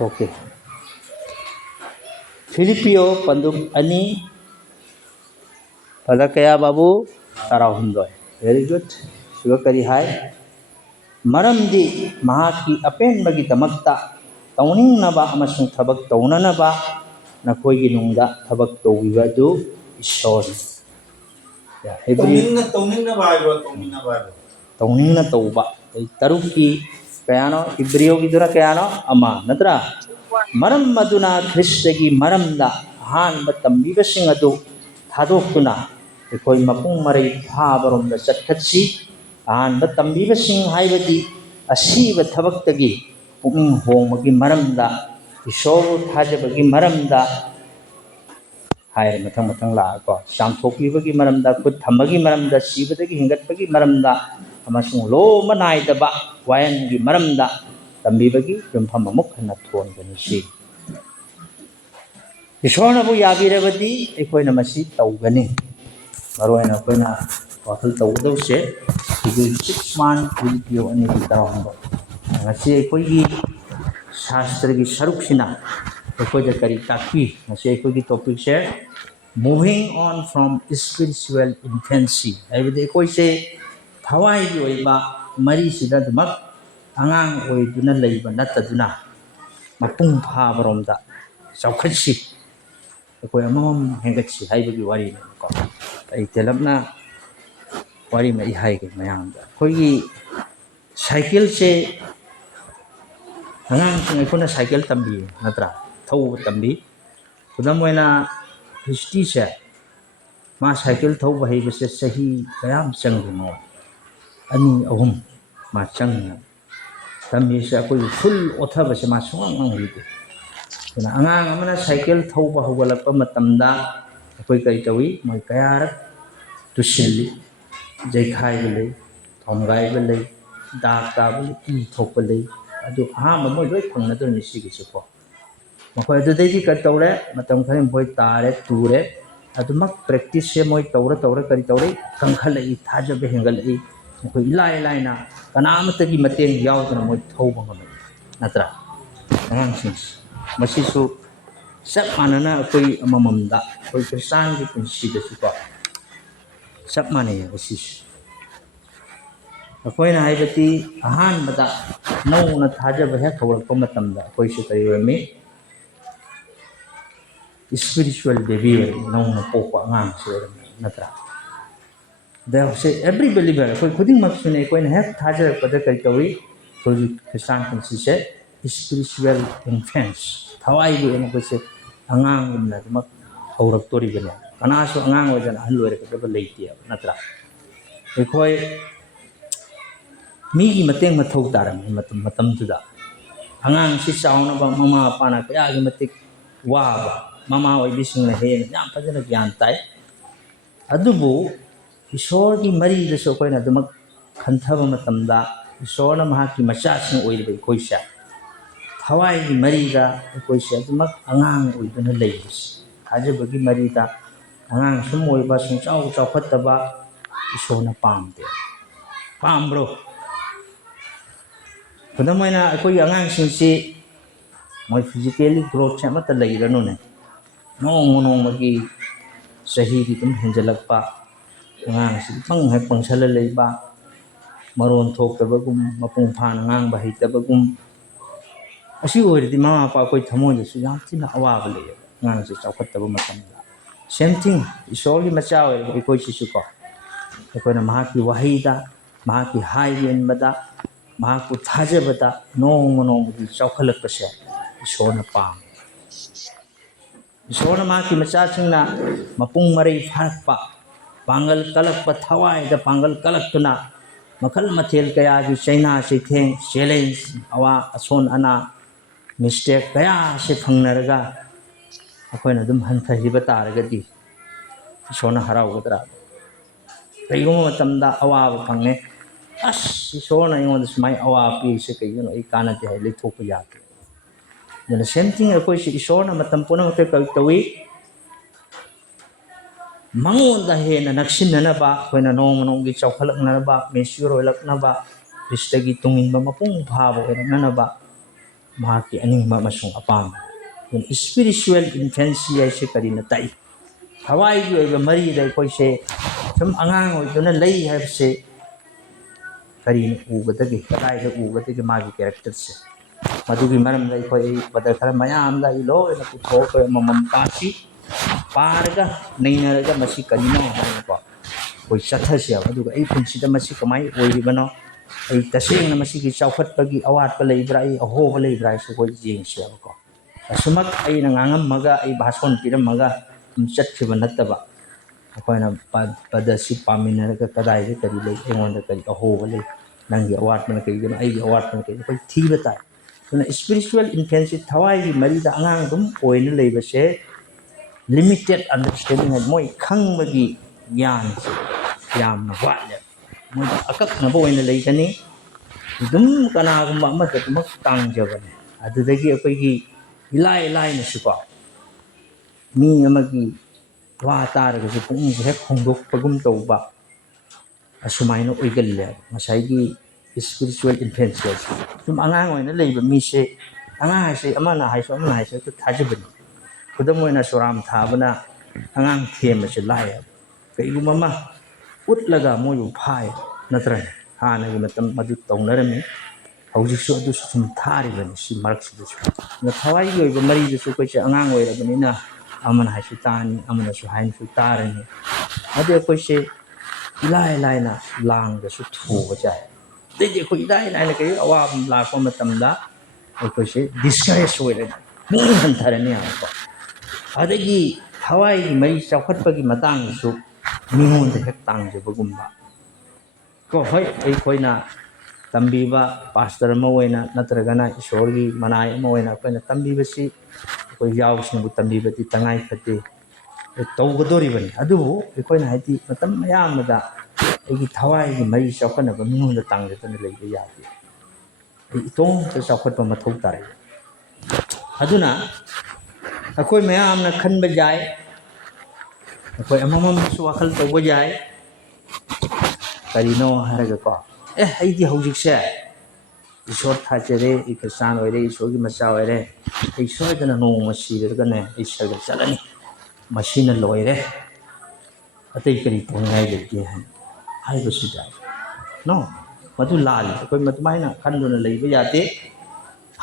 Okay. Filipio Panduk Ani Padakaya Babu Tarahundoy. Very good. Sugakari Hai. Maramdi Mahaki Apen Bagi Tamakta Tauning Naba Amasung Tabak Taunanaba Nakoy Nungda Tabak Tawivadu Ishon. Tauning na Bible. Tauning na Tauba. Taruki Kayano, Ibrio Gidura Kayano, Ama, Natra. Maram Maduna Kristagi Maramda, Han Batambiva Singadu, Tadokuna, the Koi Mapung Mari Habarum the Satkatsi, Han Batambiva Sing Haivadi, a Shiva Tabaktagi, Puming Home Magi Maramda, the Show Tajabagi Maramda, Hai Matang La, Shampoki Bagi Maramda, Put Tamagi Maramda, Shiva the Hingatagi Maramda, Amasung Lo Manai the Ba, Wayan Maramda. Tambibagi Jumpamamuk and a tone when she. The Shonabu Yabiravati, Equinamasi, Taugani, Maroina Pena, Hotel Taudo said, he will 6 months with you and it is down. And I say, Equi Shastragi Sharuksina, Equida Karitaki, I say, Equi topic share, moving on from spiritual infancy. I would say, Hawaii, Marisi, the Mak. Angang oy duna leiba nataduna mapung phabaromda chawkhatsi koi amam hengatsi haibagi wari ko ai telabna wari mai hai ge mayamda koi cycle se angang sing kona cycle tambi natra thau tambi kudamoina history se ma cycle thau ba hai bese sahi kayam changno ani ahum ma chang Tambi sa koi full otha base ma suang ang hide na angang amana cycle thauba hawalapa matamda koi kai tawi moi kayarak tusilli jaikhai bele thomgai bele dakta bele ki thopale adu ha moi loi phangna do ni sigi ko makoi adu dei ka tawre matam khane moi tare ture adu mak practice se moi tawra kari tawre kangkhalai thajabe hengalai koi ilai na Kanamata gi mateng yaw na mo thauba ngam natra ang sins masisu sap manana koi amamamda koi krisan gi punsi da su ko sap mane asis koi na haibati ahan bada no na thaja ba he thawal ko matamda koi su kai rami spiritual baby no na pokwa ngang su natra They say every believer, koi maksune koi na have thaja pada kai tawi koi Christian kunsi se spiritual infants. Thawai bu ena koi se angang umna mak aurak tori bane. Kana so angang wajan ahlu ere ka leiti natra. Koi mi gi mateng mathau taram matam tuda. Angang si sauna ba mama pana kaya gi matik wa ba mama oi bising na he yam pajana gyan tai. Adubu Ishor ki mari da so koi na dumak khanthaba matamda Ishor na maha ki macha sing oi bai koi sha Hawai ki mari da koi sha dumak angang oi duna leis haje bagi mari da angang sum oi ba sung chau phattaba Ishor na pam bro kudamoina koi angang sing si moi physically growth cha mata leiranu ne nong magi sahi ki tum henjalak pa ngang si pang hai pangsala leiba maron thok tabagum mapung phan ngang ba hi tabagum asi oirdi mama pa koi thamo je su yam tina awa ba le ngang si chawkhat taba matam same thing isol gi macha oi koi si su ko koi na maha ki wahida maha ki hai yen bada maha ku thaje bada nong gi chawkhalak pa se isol na pa isol na maha ki macha singna mapung marai pharak pa Pangal kalak pathawai da pangal kalak tuna makal mathel kaya gi China se theng challenge awa ason ana mistake kaya se phangnaraga akoina dum han thahiba taraga di sona harau gadra kaigo matamda awa phangne as sona ingon smai awa pi se kayo no ikana te le thoku ya the same thing akoi se sona matam puna te tawi Mangon da he na naksin na ba koi na nong gi chawkhalak na ba mesure olak na ba kristagi tungin ba mapung phabo na ba ꯃꯍꯥꯛꯀꯤ ꯑꯅꯤꯡꯕ ꯑꯃꯁꯨꯡ ꯑꯄꯥꯝꯕ spiritual ꯏꯟꯐꯦꯟꯁꯤ ꯍꯥꯏꯁꯦ ꯀꯔꯤꯅ ꯇꯥꯛꯏ ꯊꯋꯥꯏꯒꯤ ꯑꯣꯏꯕ ꯃꯔꯤꯗ ꯑꯩꯈꯣꯏꯁꯦ ꯁꯨꯝ ꯑꯉꯥꯡ ꯑꯣꯏꯗꯨꯅ ꯂꯩ ꯍꯥꯏꯕꯁꯦ ꯀꯔꯤꯅ ꯎꯒꯗꯒꯦ ꯀꯗꯥꯏꯗ ꯎꯒꯗꯒꯦ ꯃꯥꯒꯤ ꯀꯦꯔꯦꯛꯇꯔꯁꯦ ꯃꯗꯨꯒꯤ ꯃꯔꯝꯗ ꯑꯩꯈꯣꯏ ꯕꯗꯔ ꯈꯔ ꯃꯌꯥꯝꯗ ꯑꯩ ꯂꯣꯏꯅ ꯄꯨꯊꯣꯛꯑꯒ ꯑꯃꯃꯝ ꯇꯥꯛꯁꯤ ꯄꯥꯔꯒ ꯅꯩꯅꯔꯒ ꯃꯁꯤ ꯀꯔꯤꯅꯣ ꯍꯥꯏꯅꯀꯣ ꯑꯩꯈꯣꯏ ꯆꯠꯊꯁꯦꯕ ꯑꯗꯨꯒ ꯑꯩ ꯄꯨꯟꯁꯤꯗ ꯃꯁꯤ ꯀꯃꯥꯏꯅ ꯑꯣꯏꯔꯤꯕꯅꯣ ꯑꯩ ꯇꯁꯦꯡꯅ ꯃꯁꯤꯒꯤ ꯆꯥꯎꯈꯠꯄꯒꯤ ꯑꯋꯥꯠꯄ ꯂꯩꯕ꯭ꯔꯥ ꯑꯩ ꯑꯍꯣꯕ ꯂꯩꯕ꯭ꯔꯥ ꯍꯥꯏꯁꯦ ꯑꯩꯈꯣই ꯌꯦꯡꯁꯦꯕꯀꯣ ꯑꯁꯨꯃꯛ ꯑꯩꯅ ꯉꯥꯡꯉꯝꯃꯒ ꯑꯩ ꯚꯥꯁꯣꯟ ꯄꯤꯔꯝꯃꯒ ꯆꯠꯈꯤꯕ ꯅꯠꯇꯕ ꯑꯩꯈꯣꯏꯅ ꯄꯗꯁꯤ ꯄꯥꯃꯤꯟꯅꯔꯒ ꯀꯗꯥꯏꯗ ꯀꯔꯤ ꯂꯩ ꯑꯩꯉꯣꯟꯗ ꯀꯔꯤ ꯑꯍꯣꯕ ꯂꯩ ꯅꯪꯒꯤ ꯑꯋꯥꯠꯄꯅ ꯀꯔꯤꯒꯤꯅꯣ ꯑꯩꯒꯤ ꯑꯋꯥꯠꯄꯅ ꯀꯔꯤꯒꯤꯅꯣ ꯑꯩꯈꯣꯏ ꯊꯤꯕ ꯇꯥꯏ ꯑꯗꯨꯅ ꯁ꯭ꯄꯤꯔꯤꯆꯨꯋꯦꯜ ꯏꯟꯐꯦꯟꯁꯤ ꯊꯋꯥꯏꯒꯤ ꯃꯔꯤꯗ ꯑꯉꯥꯡ ꯑꯗꯨꯝ ꯑꯣꯏꯅ ꯂꯩꯕꯁꯦ ꯂꯤꯃꯤꯇꯦꯠ ꯑꯟꯗꯔꯁꯇꯦꯟꯗꯤꯡ ꯃꯣꯏ ꯈꯪꯕꯒꯤ ꯒ꯭ꯌꯥꯟꯁꯦ ꯌꯥꯝꯅ ꯋꯥꯠꯂꯦꯕ ꯃꯣꯏꯗ ꯑꯀꯛꯅꯕ ꯑꯣꯏꯅ ꯂꯩꯒꯅꯤ ꯑꯗꯨꯝ ꯀꯅꯥꯒꯨꯝꯕ ꯑꯃꯗ ꯑꯗꯨꯃꯛ ꯇꯥꯡꯖꯕꯅꯦ ꯑꯗꯨꯗꯒꯤ ꯑꯩꯈꯣꯏꯒꯤꯏꯂꯥꯏ ꯂꯥꯏꯅꯁꯨꯀꯣ ꯃꯤ ꯑꯃꯒꯤ ꯋꯥ ꯇꯥꯔꯒꯁꯨ ꯄꯨꯛꯅꯤꯡꯁꯦ ꯍꯦꯛ ꯍꯣꯡꯗꯣꯛꯄꯒꯨꯝ ꯇꯧꯕ ꯑꯁꯨꯃꯥꯏꯅ ꯑꯣꯏꯒꯜꯂꯦꯕ ꯉꯁꯥꯏꯒꯤ ꯁ꯭ꯄꯤꯔꯤꯆꯨꯋꯦꯜ ꯏꯟꯐꯦꯟꯁ ꯍꯥꯏꯁꯦ ꯁꯨꯝ ꯑꯉꯥꯡ ꯑꯣꯏꯅ ꯂꯩꯕ ꯃꯤꯁꯦ ꯑꯉꯥꯡ ꯍꯥꯏꯁꯦ ꯑꯃꯅ ꯍꯥꯏꯁꯨ ꯑꯃꯅ ꯍꯥꯏꯁꯨ ꯍꯦꯛꯇ ꯊꯥꯖꯕꯅꯤ ꯈꯨꯗꯝ ꯑꯣꯏꯅ ꯁꯣꯔꯥꯝ ꯊꯥꯕꯅ ꯑꯉꯥꯡ ꯊꯦꯝꯕꯁꯦ ꯂꯥꯏꯌꯦꯕ ꯀꯩꯒꯨꯝꯕ ꯑꯃ ꯎꯠꯂꯒ ꯃꯣꯏꯕꯨ ꯐꯥꯏꯌꯦꯕ ꯅꯠꯇ꯭ꯔꯅꯦ ꯍꯥꯟꯅꯒꯤ ꯃꯇꯝ ꯑꯗꯨ ꯇꯧꯅꯔꯝꯃꯤ ꯍꯧꯖꯤꯛꯁꯨ ꯑꯗꯨꯁꯨ ꯁꯨꯝ ꯊꯥꯔꯤꯕꯅꯤ ꯁꯤ ꯃꯔꯛꯁꯤꯗꯁꯨ ꯑꯗꯨꯅ ꯊꯋꯥꯏꯒꯤ ꯑꯣꯏꯕ ꯃꯔꯤꯗꯁꯨ ꯑꯩꯈꯣꯏꯁꯦ ꯑꯉꯥꯡ ꯑꯣꯏꯔꯕꯅꯤꯅ ꯑꯃꯅ ꯍꯥꯏꯁꯨ ꯇꯥꯅꯤ ꯑꯃꯅꯁꯨ ꯍꯥꯏꯅꯁꯨ ꯇꯥꯔꯅꯤ ꯑꯗꯨ ꯑꯩꯈꯣꯏꯁꯦꯏꯂꯥꯏ ꯂꯥꯏꯅ ꯂꯥꯡꯗꯁꯨ ꯊꯨꯕ ꯌꯥꯏ ꯑꯗꯩꯗꯤ ꯑꯩꯈꯣꯏ ꯏꯂꯥꯏ ꯂꯥꯏꯅ ꯀꯔꯤ ꯑꯋꯥꯕ ꯂꯥꯛꯄ ꯃꯇꯝꯗ ꯑꯩꯈꯣꯏꯁꯦ ꯗꯤꯁꯀꯔꯦꯖ ꯑꯣꯏꯔꯅꯤ ꯄꯨꯛꯅꯤꯡ ꯍꯟꯊꯔꯅꯤ ꯍꯥꯏꯕꯀꯣ ꯑꯗꯒꯤ ꯊꯋꯥꯏꯒꯤ ꯃꯔꯤ ꯆꯥꯎꯈꯠꯄꯒꯤ ꯃꯇꯥꯡꯗꯁꯨ ꯃꯤꯉꯣꯟꯗ ꯍꯦꯛ ꯇꯥꯡꯖꯕꯒꯨꯝꯕ ꯀꯣ ꯍꯣꯏ ꯑꯩꯈꯣꯏꯅ ꯇꯝꯕꯤꯕ ꯄꯥꯁꯇꯔ ꯑꯃ ꯑꯣꯏꯅ ꯅꯠꯇ꯭ꯔꯒꯅ ꯏꯁꯣꯔꯒꯤ ꯃꯅꯥꯏ ꯑꯃ ꯑꯣꯏꯅ ꯑꯩꯈꯣꯏꯅ ꯇꯝꯕꯤꯕꯁꯤ ꯑꯩꯈꯣꯏ ꯌꯥꯎꯁꯤꯡꯕꯨ ꯇꯝꯕꯤꯕꯗꯤ ꯇꯉꯥꯏ ꯐꯗꯦ ꯇꯧꯒꯗꯣꯔꯤꯕꯅꯤ ꯑꯗꯨꯕꯨ ꯑꯩꯈꯣꯏꯅ ꯍꯥꯏꯗꯤ ꯃꯇꯝ ꯑꯌꯥꯝꯕꯗ ꯑꯩꯒꯤ ꯊꯋꯥꯏꯒꯤ ꯃꯔꯤ ꯆꯥꯎꯈꯠꯅꯕ ꯃꯤꯉꯣꯟꯗ ꯇꯥꯡꯖꯗꯨꯅ ꯂꯩꯕ ꯌꯥꯗꯦ ꯑꯩ ꯏꯇꯣꯝꯇ ꯆꯥꯎꯈꯠꯄ ꯃꯊꯧ ꯇꯥꯏ ꯑꯗꯨꯅ ꯑꯩꯈꯣꯏ ꯃꯌꯥꯝꯅ ꯈꯟꯕ ꯌꯥꯏ ꯑꯩꯈꯣꯏ ꯑꯃꯃꯝꯁꯨ ꯋꯥꯈꯜ ꯇꯧꯕ ꯌꯥꯏ ꯀꯔꯤꯅꯣ ꯍꯥꯏꯔꯒꯀꯣ ꯑꯩꯗꯤ ꯍꯧꯖꯤꯛꯁꯦ ꯏꯁꯣꯔ ꯊꯥꯖꯔꯦ ꯑꯩ ꯈ꯭ꯔꯤꯁꯇꯥꯟ ꯑꯣꯏꯔꯦ ꯏꯁꯣꯔꯒꯤ ꯃꯆꯥ ꯑꯣꯏꯔꯦ ꯑꯩ ꯁꯣꯏꯗꯅ ꯅꯣꯡꯃ ꯁꯤꯔꯒꯅꯦ ꯑꯩ ꯁꯔꯒ ꯆꯠꯂꯅꯤ ꯃꯁꯤꯅ ꯂꯣꯏꯔꯦ ꯑꯇꯩ ꯀꯔꯤ ꯇꯧꯅꯤꯡꯉꯥꯏ ꯂꯩꯒꯦ ꯍꯥꯏꯕꯁꯨ ꯌꯥꯏ ꯅꯣ ꯃꯗꯨ ꯂꯥꯜꯂꯤ ꯑꯩꯈꯣꯏ ꯑꯗꯨꯃꯥꯏꯅ ꯈꯟꯗꯨꯅ ꯂꯩꯕ ꯌꯥꯗꯦ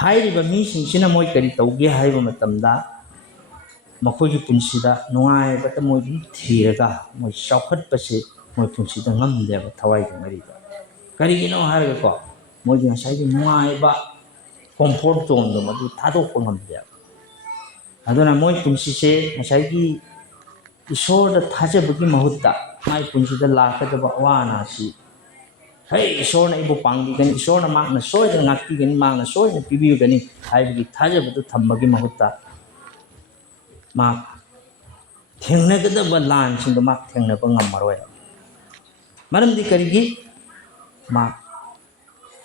ꯍꯥꯏꯔꯤꯕ ꯃꯤꯁꯤꯡꯁꯤꯅ ꯃꯣꯏ ꯀꯔꯤ ꯇꯧꯒꯦ ꯍꯥꯏꯕ ꯃꯇꯝꯗ ꯃꯈꯣꯏꯒꯤ ꯄꯨꯟꯁꯤꯗ ꯅꯨꯡꯉꯥꯏꯕꯇ ꯃꯣꯏ ꯑꯗꯨꯝ ꯊꯤꯔꯒ ꯃꯣꯏ ꯆꯥꯎꯈꯠꯄꯁꯦ ꯃꯣꯏ ꯄꯨꯟꯁꯤꯗ ꯉꯝꯗꯦꯕ ꯊꯋꯥꯏꯒꯤ ꯃꯔꯤꯗ ꯀꯔꯤꯒꯤꯅꯣ ꯍꯥꯏꯔꯒꯀꯣ ꯃꯣꯏꯒꯤ ꯉꯁꯥꯏꯒꯤ ꯅꯨꯡꯉꯥꯏꯕ ꯀꯣꯝꯐꯣꯔꯠ ꯖꯣꯟꯗꯣ ꯃꯗꯨ ꯊꯥꯗꯣꯛꯄ ꯉꯝꯗꯦꯕ ꯑꯗꯨꯅ ꯃꯣꯏ ꯄꯨꯟꯁꯤꯁꯦ ꯉꯁꯥꯏꯒꯤ ꯏꯁꯣꯔꯗ ꯊꯥꯖꯕꯒꯤ ꯃꯍꯨꯠꯇ ꯃꯥꯏ ꯄꯨꯟꯁꯤꯗ ꯂꯥꯛꯀꯗꯕ ꯑꯋꯥ ꯑꯅꯥꯁꯤ ꯍꯩ ꯏꯁꯣꯔꯅ ꯑꯩꯕꯨ ꯄꯥꯡꯕꯤꯒꯅꯤ ꯏꯁꯣꯔꯅ ꯃꯍꯥꯛꯅ ꯁꯣꯏꯗꯅ ꯉꯥꯛꯄꯤꯒꯅꯤ ꯃꯍꯥꯛꯅ ꯁꯣꯏꯗꯅ ꯄꯤꯕꯤꯒꯅꯤ ꯍꯥꯏꯕꯒꯤ ꯊꯥꯖꯕꯗꯨ ꯊꯝꯕꯒꯤ ꯃꯍꯨꯠꯇ ꯃꯍꯥꯛ ꯊꯦꯡꯅꯒꯗꯕ ꯂꯥꯟꯁꯤꯡꯗꯣ ꯃꯍꯥꯛ ꯊꯦꯡꯅꯕ ꯉꯝꯃꯔꯣꯏ ꯃꯔꯝꯗꯤ ꯀꯔꯤꯒꯤ ꯃꯍꯥꯛ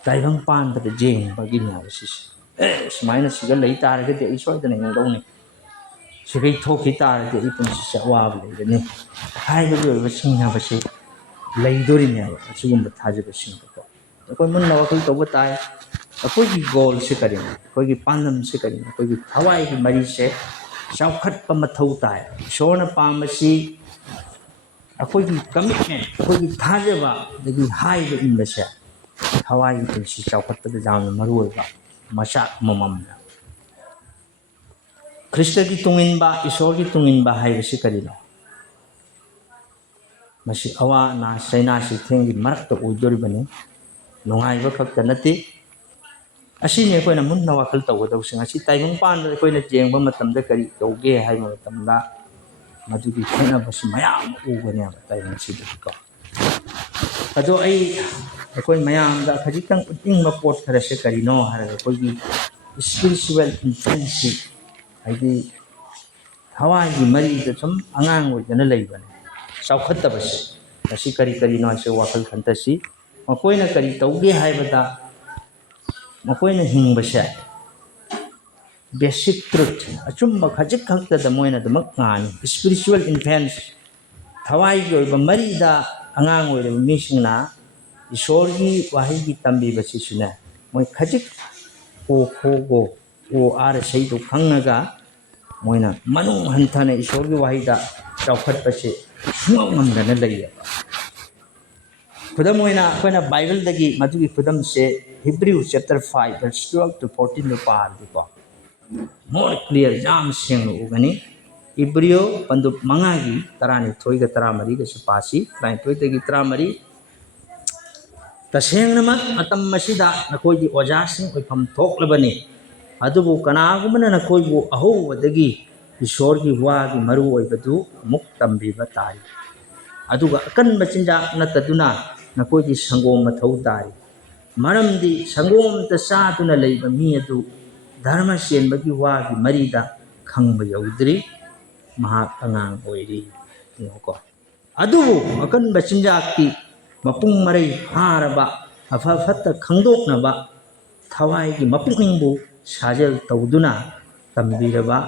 ꯇꯥꯏꯕꯪ ꯄꯥꯟꯕꯗ ꯌꯦꯡꯕꯒꯤꯅꯦꯕ ꯁꯤꯁꯦ ꯁꯨꯃꯥꯏꯅ ꯁꯤꯒ ꯂꯩ ꯇꯥꯔꯒꯗꯤ ꯑꯩ ꯁꯣꯏꯗꯅ ꯍꯤꯡꯗꯧꯅꯤ ꯁꯤꯒꯩ ꯊꯣꯛꯈꯤ ꯇꯥꯔꯗꯤ ꯑꯩ ꯄꯨꯟꯁꯤꯁꯦ ꯑꯋꯥꯕ ꯂꯩꯒꯅꯤ ꯍꯥꯏꯕꯒꯤ ꯑꯣꯏꯕ ꯁꯤꯡꯅꯕꯁꯦ ꯂꯩꯗꯣꯔꯤꯅꯦꯕ ꯑꯁꯤꯒꯨꯝꯕ ꯊꯥꯖꯕꯁꯤꯡꯗꯀꯣ ꯑꯩꯈꯣꯏ ꯃꯨꯟꯅ ꯋꯥꯈꯜ ꯇꯧꯕ ꯇꯥꯏ ꯑꯩꯈꯣꯏꯒꯤ ꯒꯣꯜꯁꯦ ꯀꯔꯤꯅꯣ ꯑꯩꯈꯣꯏꯒꯤ ꯄꯥꯟꯗꯝꯁꯦ ꯀꯔꯤꯅꯣ ꯑꯩꯈꯣꯏꯒꯤ ꯊꯋꯥꯏꯒꯤ ꯃꯔꯤꯁꯦ ꯆꯥꯎꯈꯠꯄ ꯃꯊꯧ ꯇꯥꯏ ꯏꯁꯣꯔꯅ ꯄꯥꯝꯕꯁꯤ ꯑꯩꯈꯣꯏꯒꯤ ꯀꯃꯤꯠꯃꯦꯟ ꯑꯩꯈꯣꯏꯒꯤ ꯊꯥꯖꯕ ꯑꯗꯒꯤ ꯍꯥꯏꯕ ꯏꯟꯕꯁꯦ ꯊꯋꯥꯏꯒꯤ ꯄꯨꯟꯁꯤ ꯆꯥꯎꯈꯠꯄꯗ ꯌꯥꯝꯅ ꯃꯔꯨꯑꯣꯏꯕ ꯃꯆꯥꯛ ꯑꯃꯃꯝꯅ ꯈ꯭ꯔꯤꯁꯇꯒꯤ ꯇꯨꯡꯏꯟꯕ ꯏꯁꯣꯔꯒꯤ ꯇꯨꯡꯏꯟꯕ ꯍꯥꯏꯕꯁꯤ ꯀꯔꯤꯅꯣ ꯃꯁꯤ ꯑꯋꯥ ꯑꯅꯥ ꯆꯩꯅꯥ ꯆꯩꯊꯦꯡꯒꯤ ꯃꯔꯛꯇ ꯑꯣꯏꯗꯣꯔꯤꯕꯅꯤ ꯅꯨꯡꯉꯥꯏꯕ ꯈꯛꯇ ꯅꯠꯇꯦ ꯑꯁꯤꯅꯤ ꯑꯩꯈꯣꯏꯅ ꯃꯨꯟꯅ ꯋꯥꯈꯜ ꯇꯧꯒꯗꯧꯁꯤꯡ ꯑꯁꯤ ꯇꯥꯏꯕꯪꯄꯥꯟꯗ ꯑꯩꯈꯣꯏꯅ ꯌꯦꯡꯕ ꯃꯇꯝꯗ ꯀꯔꯤ ꯇꯧꯒꯦ ꯍꯥꯏꯕ ꯃꯇꯝꯗ ꯃꯗꯨꯒꯤ ꯈꯦꯠꯅꯕꯁꯤ ꯃꯌꯥꯝ ꯎꯒꯅꯦꯕ ꯇꯥꯏꯕꯪꯁꯤꯗꯀꯣ ꯑꯗꯣ ꯑꯩꯈꯣꯏ ꯃꯌꯥꯝꯗ ꯈꯖꯤꯛꯇꯪ ꯎꯠꯅꯤꯡꯕ ꯄꯣꯠ ꯈꯔꯁꯦ ꯀꯔꯤꯅꯣ ꯍꯥꯏꯔꯒ ꯑꯩꯈꯣꯏꯒꯤ ꯁ꯭ꯄꯤꯔꯤꯆꯨꯋꯦꯜ ꯏꯟꯐꯦꯟꯁꯤ ꯍꯥꯏꯗꯤ ꯊꯋꯥꯏꯒꯤ ꯃꯔꯤꯗ ꯁꯨꯝ ꯑꯉꯥꯡ ꯑꯣꯏꯗꯅ ꯂꯩꯕꯅꯦ ꯆꯥꯎꯈꯠꯇꯕꯁꯦ ꯃꯁꯤ ꯀꯔꯤ ꯀꯔꯤꯅꯣ ꯍꯥꯏꯁꯦ ꯋꯥꯈꯜ ꯈꯟꯊꯁꯤ ꯃꯈꯣꯏꯅ ꯀꯔꯤ ꯇꯧꯒꯦ ꯍꯥꯏꯕꯗ ꯃꯈꯣꯏꯅ ꯍꯤꯡꯕꯁꯦ ꯕꯦꯁꯤꯛ ꯇ꯭ꯔꯨꯠ ꯑꯆꯨꯝꯕ ꯈꯖꯤꯛ ꯈꯛꯇꯗ ꯃꯣꯏꯅ ꯑꯗꯨꯃꯛ ꯉꯥꯡꯉꯤ ꯁ꯭ꯄꯤꯔꯤꯆꯨꯋꯦꯜ ꯏꯟꯐꯦꯟꯁ ꯊꯋꯥꯏꯒꯤ ꯑꯣꯏꯕ ꯃꯔꯤꯗ ꯑꯉꯥꯡ ꯑꯣꯏꯔꯤꯕ ꯃꯤꯁꯤꯡꯅ ꯏꯁꯣꯔꯒꯤ ꯋꯥꯍꯩꯒꯤ ꯇꯝꯕꯤꯕꯁꯤꯁꯨꯅꯦ ꯃꯣꯏ ꯈꯖꯤꯛ ꯍꯣ O R sei to khangnaga moina manung hanthana isorgi wahida chawkhatpase sungam lay khudam moina akoina Bible dagi madugi khudam se Hebrew chapter 5 verse 12 to 14 no par ko more clear jam sing ugani Hebrew pandu mangagi tarani thoiga taramari ga pasi trai toitagi taramari tasengnamak atam masida nakoi oja sing oifam thoklabani adubu kanagumana nakoi bu ahowdagi isorgi wagi maru oibadu muk tambiba tai aduga akan machinja nataduna nakoi sangom mathau tai maramdi sangom ta satuna leiba mi adu dharma senbagi wagi marida khangba yaudri mahak angang oiri ko adubu akan machinja ki mapung marai haraba afa fatta khangdoknaba thawai gi mapungbu sajal tawduna tambiraba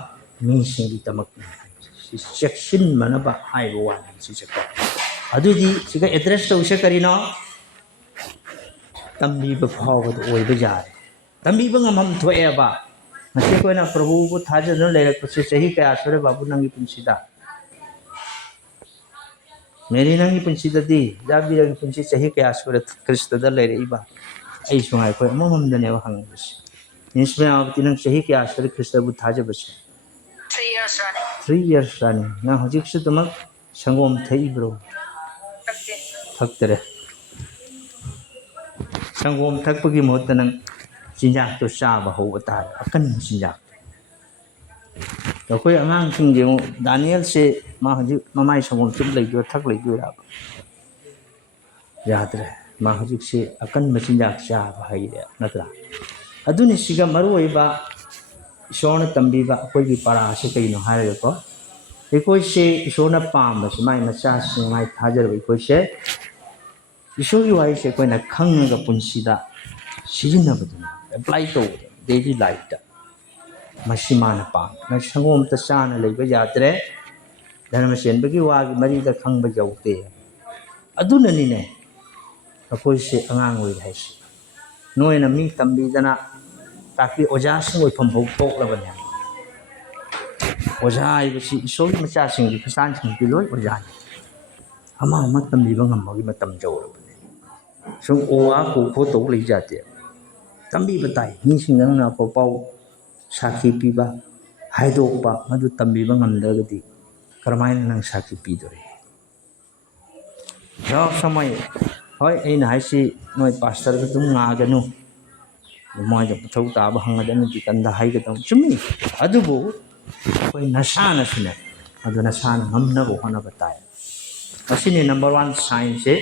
mi singi tamak section manaba haibo wan si chako adudi siga address to usha karino tambi ba phawad oiba jare tambi ba ngamam thoeba nase koina prabhu bu thaja no lerak pase sahi kaya asore babu nangi punsida meri nangi punsida di jabi rangi punsi sahi kaya asore krista da lere iba ai sungai ko momom dane wa hang bas nisme abti nang sahi kaya asore krista bu thaja bas 3 years running 3 years running na hojik su tumak sangom thai bro thaktere sangom thakpagi mohta nang sinjak to saba ho ta akan sinjak koi angang sing jeng Daniel se ma hojik mamai sangom chum lai do thak lai do ra yadre ma hojik se akan masinjak saba hai re natra aduni siga maru oiba ishona tambiba koi gi para se kai no hare ko ekoi se ishona pam ba mai macha sing mai thajar bai koi se ishori wai se koi na khang ga punsida sijina badu apply to daily life ta masimana pa na sangom ta sana leiba yatre dharma sen bagi wa gi mari da khang ba jaute aduna ni ne akoi se angang oi hai se noi na mi tambi dana taki oja sing oi pham bau tok la bane oja ai bisi ishori macha sing gi kisan sing gi loi oja ama ma tambi ba ngam gi matam jaw sung oa ko photo lai jate tambi batai ni singang na ko pau sakhi piba haidok ba madu tambi ba ngam dagadi karmain nang sakhi pi dore jo samay hoi ai na haisi noi pastor ga tum nga ganu moi ja thau ta ba hanga dan di kanda hai ga tam chumi adubu koi nasana sine adu nasana ngamna bo hana batai asini number 1 sign se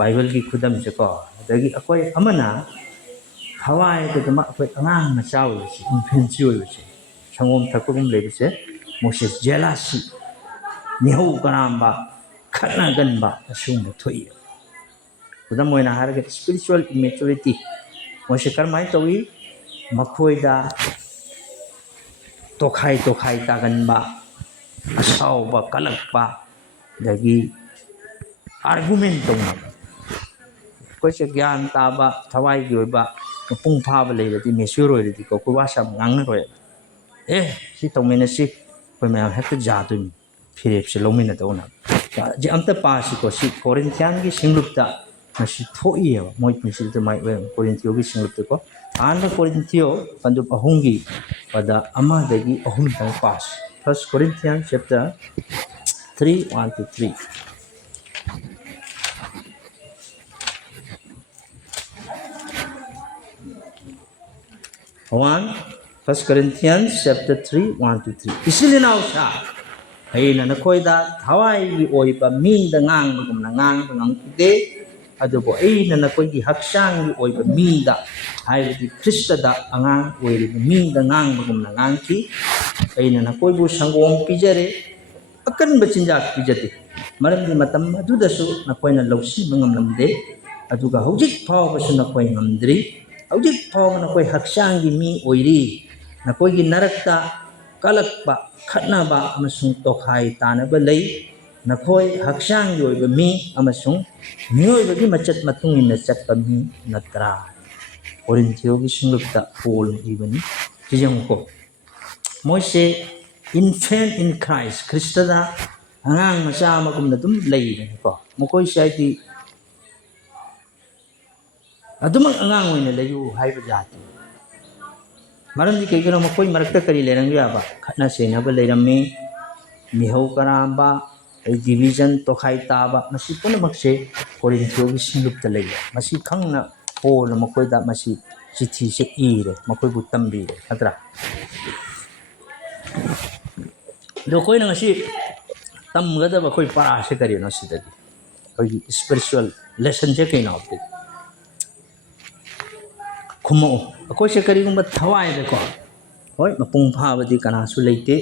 Bible ki khudam se ko adagi akoi amana hawai de ma akoi angang na chaw si infancy oi se sangom thakugum le se Moses jealousy ni ho karamba khana gan ba asum thoi khudam moina har ge spiritual immaturity Moses karmai towi makhoi da tokhai ta gan ba asaw ba kalak ba dagi argument tong koi se gyan ta ba thawai gi ba pung pha ba le di mesur oi di ko ko wa sam ngang na roi si tong mena si koi ma ha ta ja tu phirep se lo mina to na ji amta pa si ko si Corinthian gi singlup ta na si thoi ya moi pin si ta mai Corinthian gi singlup ta ko an Corinthian pandu ahungi pada ama dagi ahun tang pas First Corinthians chapter 3 1 to 3 First Corinthians chapter 3 1 to 3 isilinaw sa ay na nakoida thawai gi oiba mi da ngang gum na ngang ngang de adubo ay na nakoi gi haksang gi oiba mi da ay di Krista da angang oiri mi da ngang gum na ngang ki ay na nakoi bu sangom pijare akan bachinjak pijate maram di matam adu da su nakoi na lawsi mangam lamde aduga hojik phaw basu nakoi ngamdri hojik phaw nakoi haksang gi mi oiri nakoi gi narakta kalakpa khatnaba amasung tokhai tanaba lei nakoi haksang gi oiba mi amasung miyoi gi machat matungin na chatpa mi natra Corinthian gi singlupta Paul ibani ꯁꯤꯖꯦꯡꯀꯣ ꯃꯣꯏꯁꯦ infant in Christ ꯈ꯭ꯔꯤꯁꯇꯗ ꯑꯉꯥꯡ ꯃꯆꯥ ꯑꯃꯒꯨꯝꯅ ꯑꯗꯨꯝ ꯂꯩꯔꯦꯀꯣ ꯃꯈꯣꯏꯁꯦ ꯍꯥꯏꯗꯤ ꯑꯗꯨꯃꯛ ꯑꯉꯥꯡ ꯑꯣꯏꯅ ꯂꯩꯌꯨ ꯍꯥꯏꯕ ꯌꯥꯗꯦ ꯃꯔꯝꯗꯤ ꯀꯩꯒꯤꯅꯣ ꯃꯈꯣꯏ ꯃꯔꯛꯇ ꯀꯔꯤ ꯂꯩꯔꯝꯕ ꯌꯥꯕ ꯈꯠꯅ ꯆꯩꯅꯕ ꯂꯩꯔꯝꯃꯤ ꯃꯤꯍꯧ ꯀꯔꯥꯝꯕ ꯗꯤꯕꯤꯖꯟ ꯇꯣꯈꯥꯏ ꯇꯥꯕ ꯃꯁꯤ ꯄꯨꯝꯅꯃꯛꯁꯦ ꯀꯣꯔꯤꯟꯊꯤꯌꯣꯒꯤ ꯁꯤꯡꯂꯨꯞꯇ ꯂꯩꯔꯦ ꯃꯁꯤ ꯈꯪꯅ ꯄꯣꯜꯅ ꯃꯈꯣꯏꯗ ꯃꯁꯤ ꯆꯤꯊꯤꯁꯦ ꯏꯔꯦ ꯃꯈꯣꯏꯕꯨ ꯇꯝꯕꯤꯔꯦ ꯅꯠꯇ꯭ꯔꯥ ꯑꯗꯣ ꯑꯩꯈꯣꯏꯅ ꯉꯁꯤ ꯇꯝꯒꯗꯕ ꯑꯩꯈꯣꯏ ꯄꯔꯥꯁꯦ ꯀꯔꯤꯅꯣ ꯁꯤꯗꯗꯤ ꯑꯩꯈꯣꯏꯒꯤ ꯁ꯭ꯄꯤꯔꯤꯆꯨꯋꯦꯜ ꯂꯦꯁꯟꯁꯦ ꯀꯩꯅꯣ ꯈꯨꯝꯃꯛꯎ ꯑꯩꯈꯣꯏꯁꯦ ꯀꯔꯤꯒꯨꯝꯕ ꯊꯋꯥꯏꯗꯀꯣ ꯍꯣꯏ ꯃꯄꯨꯡ ꯐꯥꯕꯗꯤ ꯀꯅꯥꯁꯨ ꯂꯩꯇꯦ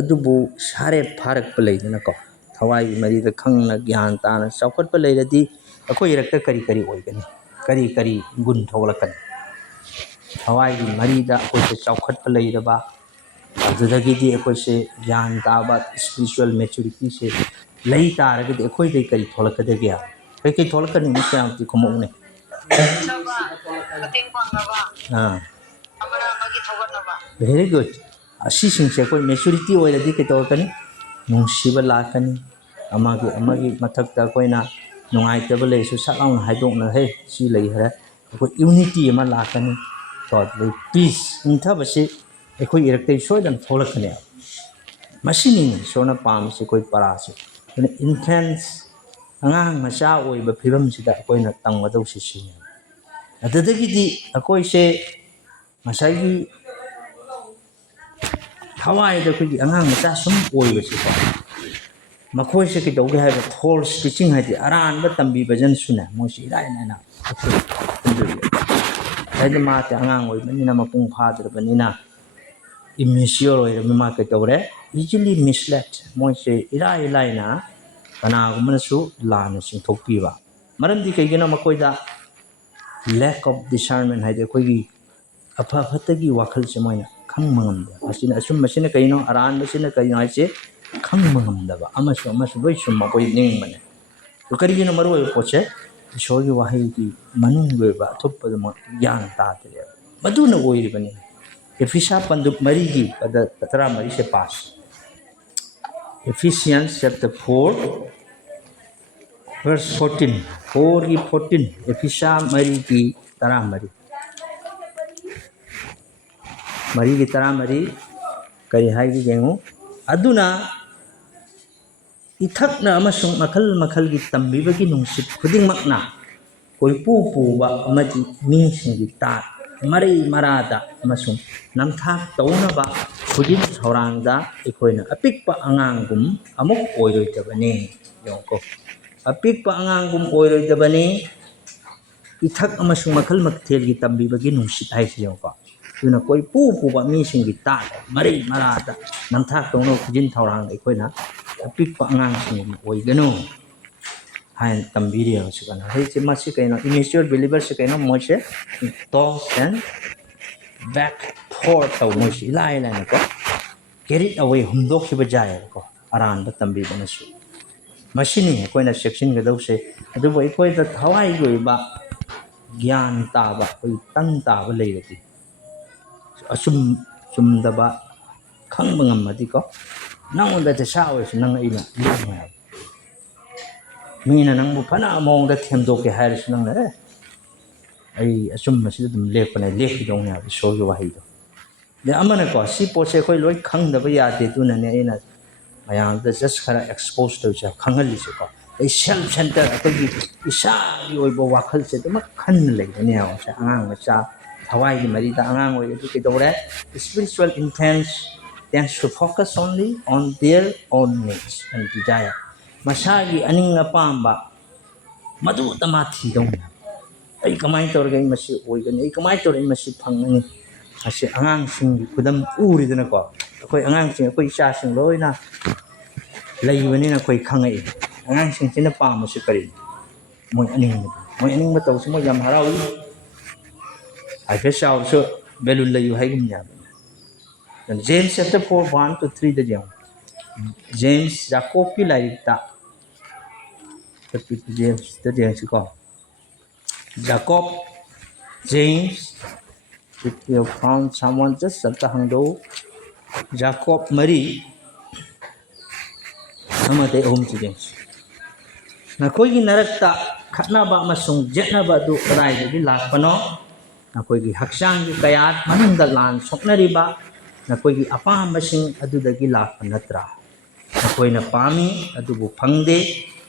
ꯑꯗꯨꯕꯨ ꯁꯥꯔꯦꯞ ꯐꯥꯔꯛꯄ ꯂꯩꯗꯅꯀꯣ ꯊꯋꯥꯏꯒꯤ ꯃꯔꯤꯗ ꯈꯪꯅ ꯒ꯭ꯌꯥꯟ ꯇꯥꯅ ꯆꯥꯎꯈꯠꯄ ꯂꯩꯔꯗꯤ ꯑꯩꯈꯣꯏ ꯏꯔꯛꯇ ꯀꯔꯤ ꯀꯔꯤ ꯑꯣꯏꯒꯅꯤ ꯀꯔꯤ ꯀꯔꯤ ꯒꯨꯟ ꯊꯣꯛꯂꯛꯀꯅꯤ ꯊꯋꯥꯏꯒꯤ ꯃꯔꯤꯗ ꯑꯩꯈꯣꯏꯁꯦ ꯆꯥꯎꯈꯠꯄ ꯂꯩꯔꯕ ꯑꯗꯨꯗꯒꯤꯗꯤ ꯑꯩꯈꯣꯏꯁꯦ ꯒ꯭ꯌꯥꯟ ꯇꯥꯕ ꯁ꯭ꯄꯤꯔꯤꯆꯨꯋꯦꯜ ꯃꯦꯆꯨꯔꯤꯇꯤꯁꯦ ꯂꯩ ꯇꯥꯔꯒꯗꯤ ꯑꯩꯈꯣꯏꯗꯩ ꯀꯔꯤ ꯊꯣꯛꯂꯛꯀꯗꯒꯦ ꯀꯩ ꯊꯣꯛꯂꯛꯀꯅꯤ ꯃꯁꯤ ꯈꯨꯝꯃꯛꯎꯅꯦ ꯃꯇꯦꯡ ꯄꯥꯡꯅꯕ ꯑꯃꯅ ꯑꯃꯒꯤ ꯊꯧꯒꯠꯅꯕ ꯚꯦꯔꯤ ꯒꯨꯗ ꯑꯁꯤꯁꯤꯡꯁꯦ ꯑꯩꯈꯣꯏ ꯃꯦꯆꯨꯔꯤꯇꯤ ꯑꯣꯏꯔꯗꯤ ꯀꯩꯗꯧꯔꯛꯀꯅꯤ ꯅꯨꯡꯁꯤꯕ ꯂꯥꯛꯀꯅꯤ ꯑꯃꯒꯤ ꯃꯊꯛꯇ ꯑꯩꯈꯣꯏꯅ ꯅꯨꯡꯉꯥꯏꯇꯕ ꯂꯩꯔꯁꯨ ꯁꯠ ꯂꯥꯎꯅ ꯍꯥꯏꯗꯣꯛꯅ ꯍꯦ ꯁꯤ ꯂꯩꯈ꯭ꯔꯦ ꯑꯩꯈꯣꯏ ꯌꯨꯅꯤꯇꯤ ꯑꯃ ꯂꯥꯛꯀꯅꯤ ꯀꯣ ꯑꯗꯩ ꯄꯤꯁ ꯏꯪꯊꯕꯁꯤ ꯑꯩꯈꯣꯏ ꯏꯔꯛꯇꯩ ꯁꯣꯏꯗꯅ ꯊꯣꯛꯂꯛꯀꯅꯤ ꯃꯁꯤꯅꯤꯅꯦ ꯏꯁꯣꯔꯅ ꯄꯥꯝꯃꯤꯁꯦ ꯑꯩꯈꯣꯏ ꯄꯔꯥꯁꯦ ꯑꯗꯨꯅ ꯏꯟꯐꯦꯟꯁ ꯑꯉꯥꯡ ꯃꯆꯥ ꯑꯣꯏꯕ ꯐꯤꯕꯝꯁꯤꯗ ꯑꯩꯈꯣꯏꯅ ꯇꯝꯒꯗꯧꯁꯤ ꯁꯤꯅꯤ ꯑꯗꯨꯗꯒꯤꯗꯤ ꯑꯩꯈꯣꯏꯁꯦ ꯉꯁꯥꯏꯒꯤ ꯊꯋꯥꯏꯗ ꯑꯩꯈꯣꯏꯒꯤ ꯑꯉꯥꯡ ꯃꯆꯥ ꯁꯨꯝ ꯑꯣꯏꯕꯁꯤꯀꯣ ꯃꯈꯣꯏꯁꯦ ꯀꯩꯗꯧꯒꯦ ꯍꯥꯏꯕ ꯐꯣꯜꯁ ꯇꯤꯆꯤꯡ ꯍꯥꯏꯗꯤ ꯑꯔꯥꯟꯕ ꯇꯝꯕꯤꯕꯖꯅꯁꯨꯅꯦ ꯃꯣꯏꯁꯦ ꯏꯔꯥꯏ ꯂꯥꯏꯅ ꯍꯥꯏꯗꯤ ꯃꯥꯁꯦ ꯑꯉꯥꯡ ꯑꯣꯏꯕꯅꯤꯅ ꯃꯄꯨꯡ ꯐꯥꯗ꯭ꯔꯕꯅꯤꯅ ꯏꯝꯃꯦꯆꯤꯌꯣꯔ ꯑꯣꯏꯔꯕꯅꯤꯅ ꯃꯥ ꯀꯩꯗꯧꯔꯦ ꯏꯖꯤꯂꯤ ꯃꯤꯁꯂꯦꯠ ꯃꯣꯏꯁꯦ ꯏꯔꯥꯏ ꯂꯥꯏꯅ ꯀꯅꯥꯒꯨꯝꯕꯅꯁꯨ ꯂꯥꯟꯅ ꯆꯤꯡꯊꯣꯛꯄꯤꯕ ꯃꯔꯝꯗꯤ ꯀꯩꯒꯤꯅꯣ ꯃꯈꯣꯏꯗ ꯂꯦꯛ ꯑꯣꯐ ꯗꯤꯁꯔꯟꯃꯦꯟ ꯍꯥꯏꯗꯤ ꯑꯩꯈꯣꯏꯒꯤ ꯑꯐ ꯐꯠꯇꯒꯤ ꯋꯥꯈꯜꯁꯦ ꯃꯣꯏꯅ ꯈꯪꯕ ꯉꯝꯗꯦ ꯃꯁꯤꯅ ꯑꯆꯨꯝꯕꯁꯤꯅ ꯀꯩꯅꯣ ꯑꯔꯥꯟꯕꯁꯤꯅ ꯀꯩꯅꯣ ꯍꯥꯏꯁꯦ ꯈꯪꯕ ꯉꯝꯗꯕ ꯑꯃꯁꯨ ꯂꯣꯏ ꯆꯨꯝꯕ ꯑꯩꯈꯣꯏ ꯅꯤꯡꯕꯅꯦ ꯀꯔꯤꯒꯤꯅꯣ ꯃꯔꯨꯑꯣꯏꯕ ꯄꯣꯠꯁꯦ ꯏꯁꯣꯔꯒꯤ ꯋꯥꯍꯩꯒꯤ ꯃꯅꯨꯡꯒꯤ ꯑꯣꯏꯕ ꯑꯊꯨꯞꯄꯗꯃꯛ ꯒ꯭ꯌꯥꯟ ꯇꯥꯗ꯭ꯔꯦꯕ ꯃꯗꯨꯅ ꯑꯣꯏꯔꯤꯕꯅꯤ ꯑꯦꯐꯤꯁꯥ ꯄꯟꯗꯨꯞ ꯃꯔꯤꯒꯤ ꯇꯔꯥꯃꯔꯤꯁꯦ ꯄꯥꯁ Ephesians chapter 4 verse 14 4ꯒꯤ 14 Ephesa ꯃꯔꯤꯒꯤ ꯇꯔꯥꯃꯔꯤ ꯃꯔꯤꯒꯤ ꯇꯔꯥꯃꯔꯤ ꯀꯔꯤ ꯍꯥꯏꯒꯦ ꯌꯦꯡꯉꯨ ꯑꯗꯨꯅ ꯏꯊꯛꯅ ꯑꯃꯁꯨꯡ ꯃꯈꯜ ꯃꯈꯜꯒꯤ ꯇꯝꯕꯤꯕꯒꯤ ꯅꯨꯡꯁꯤꯠ ꯈꯨꯗꯤꯡꯃꯛꯅ ꯀꯣꯏꯄꯨ ꯄꯨꯕ ꯑꯃꯗꯤ ꯃꯤꯁꯤꯡꯒꯤ ꯇꯥꯠ ꯃꯔꯩ ꯃꯔꯥꯗ ꯑꯃꯁꯨꯡ ꯅꯝꯊꯥꯛ ꯇꯧꯅꯕ ꯈꯨꯖꯤꯟ ꯊꯧꯔꯥꯡꯗ ꯑꯩꯈꯣꯏꯅ ꯑꯄꯤꯛꯄ ꯑꯉꯥꯡꯒꯨꯝ ꯑꯃꯨꯛ ꯑꯣꯏꯔꯣꯏꯗꯕꯅꯤ ꯌꯦꯡꯉꯨꯀꯣ ꯑꯄꯤꯛꯄ ꯑꯉꯥꯡꯒꯨꯝ ꯑꯣꯏꯔꯣꯏꯗꯕꯅꯤ ꯏꯊꯛ ꯑꯃꯁꯨꯡ ꯃꯈꯜ ꯃꯊꯦꯜꯒꯤ ꯇꯝꯕꯤꯕꯒꯤ ꯅꯨꯡꯁꯤꯠ ꯍꯥꯏꯁꯤ ꯌꯦꯡꯉꯨꯀꯣ ꯑꯗꯨꯅ ꯀꯣꯏꯄꯨ ꯄꯨꯕ ꯃꯤꯁꯤꯡꯒꯤ ꯇꯥꯠ ꯃꯔꯩ ꯃꯔꯥꯗ ꯅꯝꯊꯥꯛ ꯇꯧꯅꯕ ꯈꯨꯖꯤꯟ ꯊꯧꯔꯥꯡꯗ ꯑꯩꯈꯣꯏꯅ ꯑꯄꯤꯛꯄ ꯑꯉꯥꯡꯁꯤꯡꯒꯤ ꯑꯣꯏꯒꯅꯨ ꯍꯥꯏꯅ ꯇꯝꯕꯤꯔꯤꯕ ꯃꯁꯤ ꯀꯩꯅꯣ ꯍꯧꯖꯤꯛꯁꯦ ꯃꯁꯤ ꯀꯩꯅꯣ ꯏꯃꯦꯆꯤꯌꯣꯔ ꯕꯤꯂꯤꯚꯔꯁꯦ ꯀꯩꯅꯣ ꯃꯣꯏꯁꯦ ꯇꯣꯁ ꯑꯦꯟ ꯕꯦꯛ ꯐꯣꯔ ꯇꯧ ꯃꯣꯏꯁꯤ ꯏꯂꯥꯏ ꯂꯥꯏꯅꯀꯣ ꯀꯦꯔꯤꯠ ꯑꯋꯦ ꯍꯨꯝꯗꯣꯛꯈꯤꯕ ꯌꯥꯏꯑꯕꯀꯣ ꯑꯔꯥꯟꯕ ꯇꯝꯕꯤꯕꯅꯁꯨ ꯃꯁꯤꯅꯤ ꯑꯩꯈꯣꯏꯅ ꯆꯦꯛꯁꯤꯟꯒꯗꯧꯁꯦ ꯑꯗꯨꯕꯨ ꯑꯩꯈꯣꯏꯗ ꯊꯋꯥꯏꯒꯤ ꯑꯣꯏꯕ ꯒ꯭ꯌꯥꯟ ꯇꯥꯕ ꯑꯩꯈꯣꯏ ꯇꯪ ꯇꯥꯕ ꯂꯩꯔꯗꯤ ꯆꯨꯝꯗꯕ ꯈꯪꯕ ꯉꯝꯃꯗꯤꯀꯣ ꯅꯪꯉꯣꯟꯗ ꯗꯁꯥ ꯑꯣꯏꯔꯁꯨ ꯅꯪ ꯑꯩꯅ ꯂꯦꯡꯉꯣꯏ ꯍꯥꯏꯕ ꯃꯤꯅ ꯅꯪꯕꯨ ꯐꯅ ꯃꯑꯣꯡꯗ ꯊꯦꯝꯗꯣꯛꯀꯦ ꯍꯥꯏꯔꯁꯨ ꯅꯪꯅ ꯑꯩ ꯑꯆꯨꯝꯕꯁꯤꯗ ꯑꯗꯨꯝ ꯂꯦꯞꯄꯅꯦ ꯂꯦꯞꯈꯤꯗꯧꯅꯦ ꯍꯥꯏꯕ ꯏꯁꯣꯔꯒꯤ ꯋꯥꯍꯩꯗꯣ ꯑꯗꯩ ꯑꯃꯅꯀꯣ ꯁꯤ ꯄꯣꯠꯁꯦ ꯑꯩꯈꯣꯏ ꯂꯣꯏ ꯈꯪꯗꯕ ꯌꯥꯗꯦ ꯑꯗꯨꯅꯅꯦ ꯑꯩꯅ ꯃꯌꯥꯝꯗ ꯖꯁ ꯈꯔ ꯑꯦꯛꯁꯄꯣꯖ ꯇꯧꯁꯦ ꯈꯪꯍꯜꯂꯤꯁꯦꯀꯣ ꯑꯩ ꯁꯦꯜꯐ ꯁꯦꯟꯇꯔ ꯑꯩꯈꯣꯏꯒꯤ ꯏꯁꯥꯒꯤ ꯑꯣꯏꯕ ꯋꯥꯈꯜꯁꯦ ꯑꯗꯨꯃꯛ ꯈꯟꯅ ꯂꯩꯕꯅꯦꯕ ꯉꯁꯥꯏ ꯑꯉꯥꯡ ꯃꯆꯥ ꯊꯋꯥꯏꯒꯤ ꯃꯔꯤꯗ ꯑꯉꯥꯡ ꯑꯣꯏꯔꯗꯤ ꯀꯩꯗꯧꯔꯦ spiritual ꯏꯟꯐꯦꯟꯁ tends to focus only on their own needs and desire ꯃꯁꯥꯒꯤ ꯑꯅꯤꯡ ꯑꯄꯥꯝꯕ ꯃꯗꯨꯇ ꯃꯥ ꯊꯤꯗꯧꯅꯤ ꯑꯩ ꯀꯃꯥꯏꯅ ꯇꯧꯔꯒ ꯑꯩ ꯃꯁꯤ ꯑꯣꯏꯒꯅꯤ ꯑꯩ ꯀꯃꯥꯏꯅ ꯇꯧꯔꯒ ꯑꯩ ꯃꯁꯤ ꯐꯪꯒꯅꯤ ꯃꯁꯤ ꯑꯉꯥꯡꯁꯤꯡꯒꯤ ꯈꯨꯗꯝ ꯎꯔꯤꯗꯅꯀꯣ ꯑꯩꯈꯣꯏ ꯑꯉꯥꯡꯁꯤꯡ ꯑꯩꯈꯣꯏ ꯏꯆꯥꯁꯤꯡ ꯂꯣꯏꯅ ꯂꯩꯕꯅꯤꯅ ꯑꯩꯈꯣই ꯈꯪꯉꯛꯏ ꯑꯉꯥꯡꯁꯤꯡꯁꯤꯅ ꯄꯥꯝꯕꯁꯤ ꯀꯔꯤꯅꯣ ꯃꯣꯏ ꯑꯅꯤꯡꯕ ꯇꯧꯕꯁꯤ ꯃꯣꯏ ꯌꯥꯝ ꯍꯔꯥꯎꯏ ꯍꯥꯏꯐꯦꯠ ꯆꯥꯎꯔꯁꯨ ꯕꯦꯂꯨꯟ ꯂꯩꯌꯨ ꯍꯥꯏꯒꯨꯝꯅꯦꯕ James chapter 4 1 to 3 ꯗ ꯌꯦꯡꯉꯨ James ꯌꯥꯀꯣꯕꯀꯤ ꯂꯥꯏꯔꯤꯛꯇ Jamesꯇ ꯌꯦꯡꯁꯤꯀꯣ Jacob James if you found someone just amta hangdo Jacob Mari amate om chigeng nakoi gi narakta khatnaba masung jetnaba du rai gi lakpano nakoi gi haksang gi kayat manungda lan soknariba nakoi gi apam masing adudagi lakpa natra nakoi na pami adubu phangde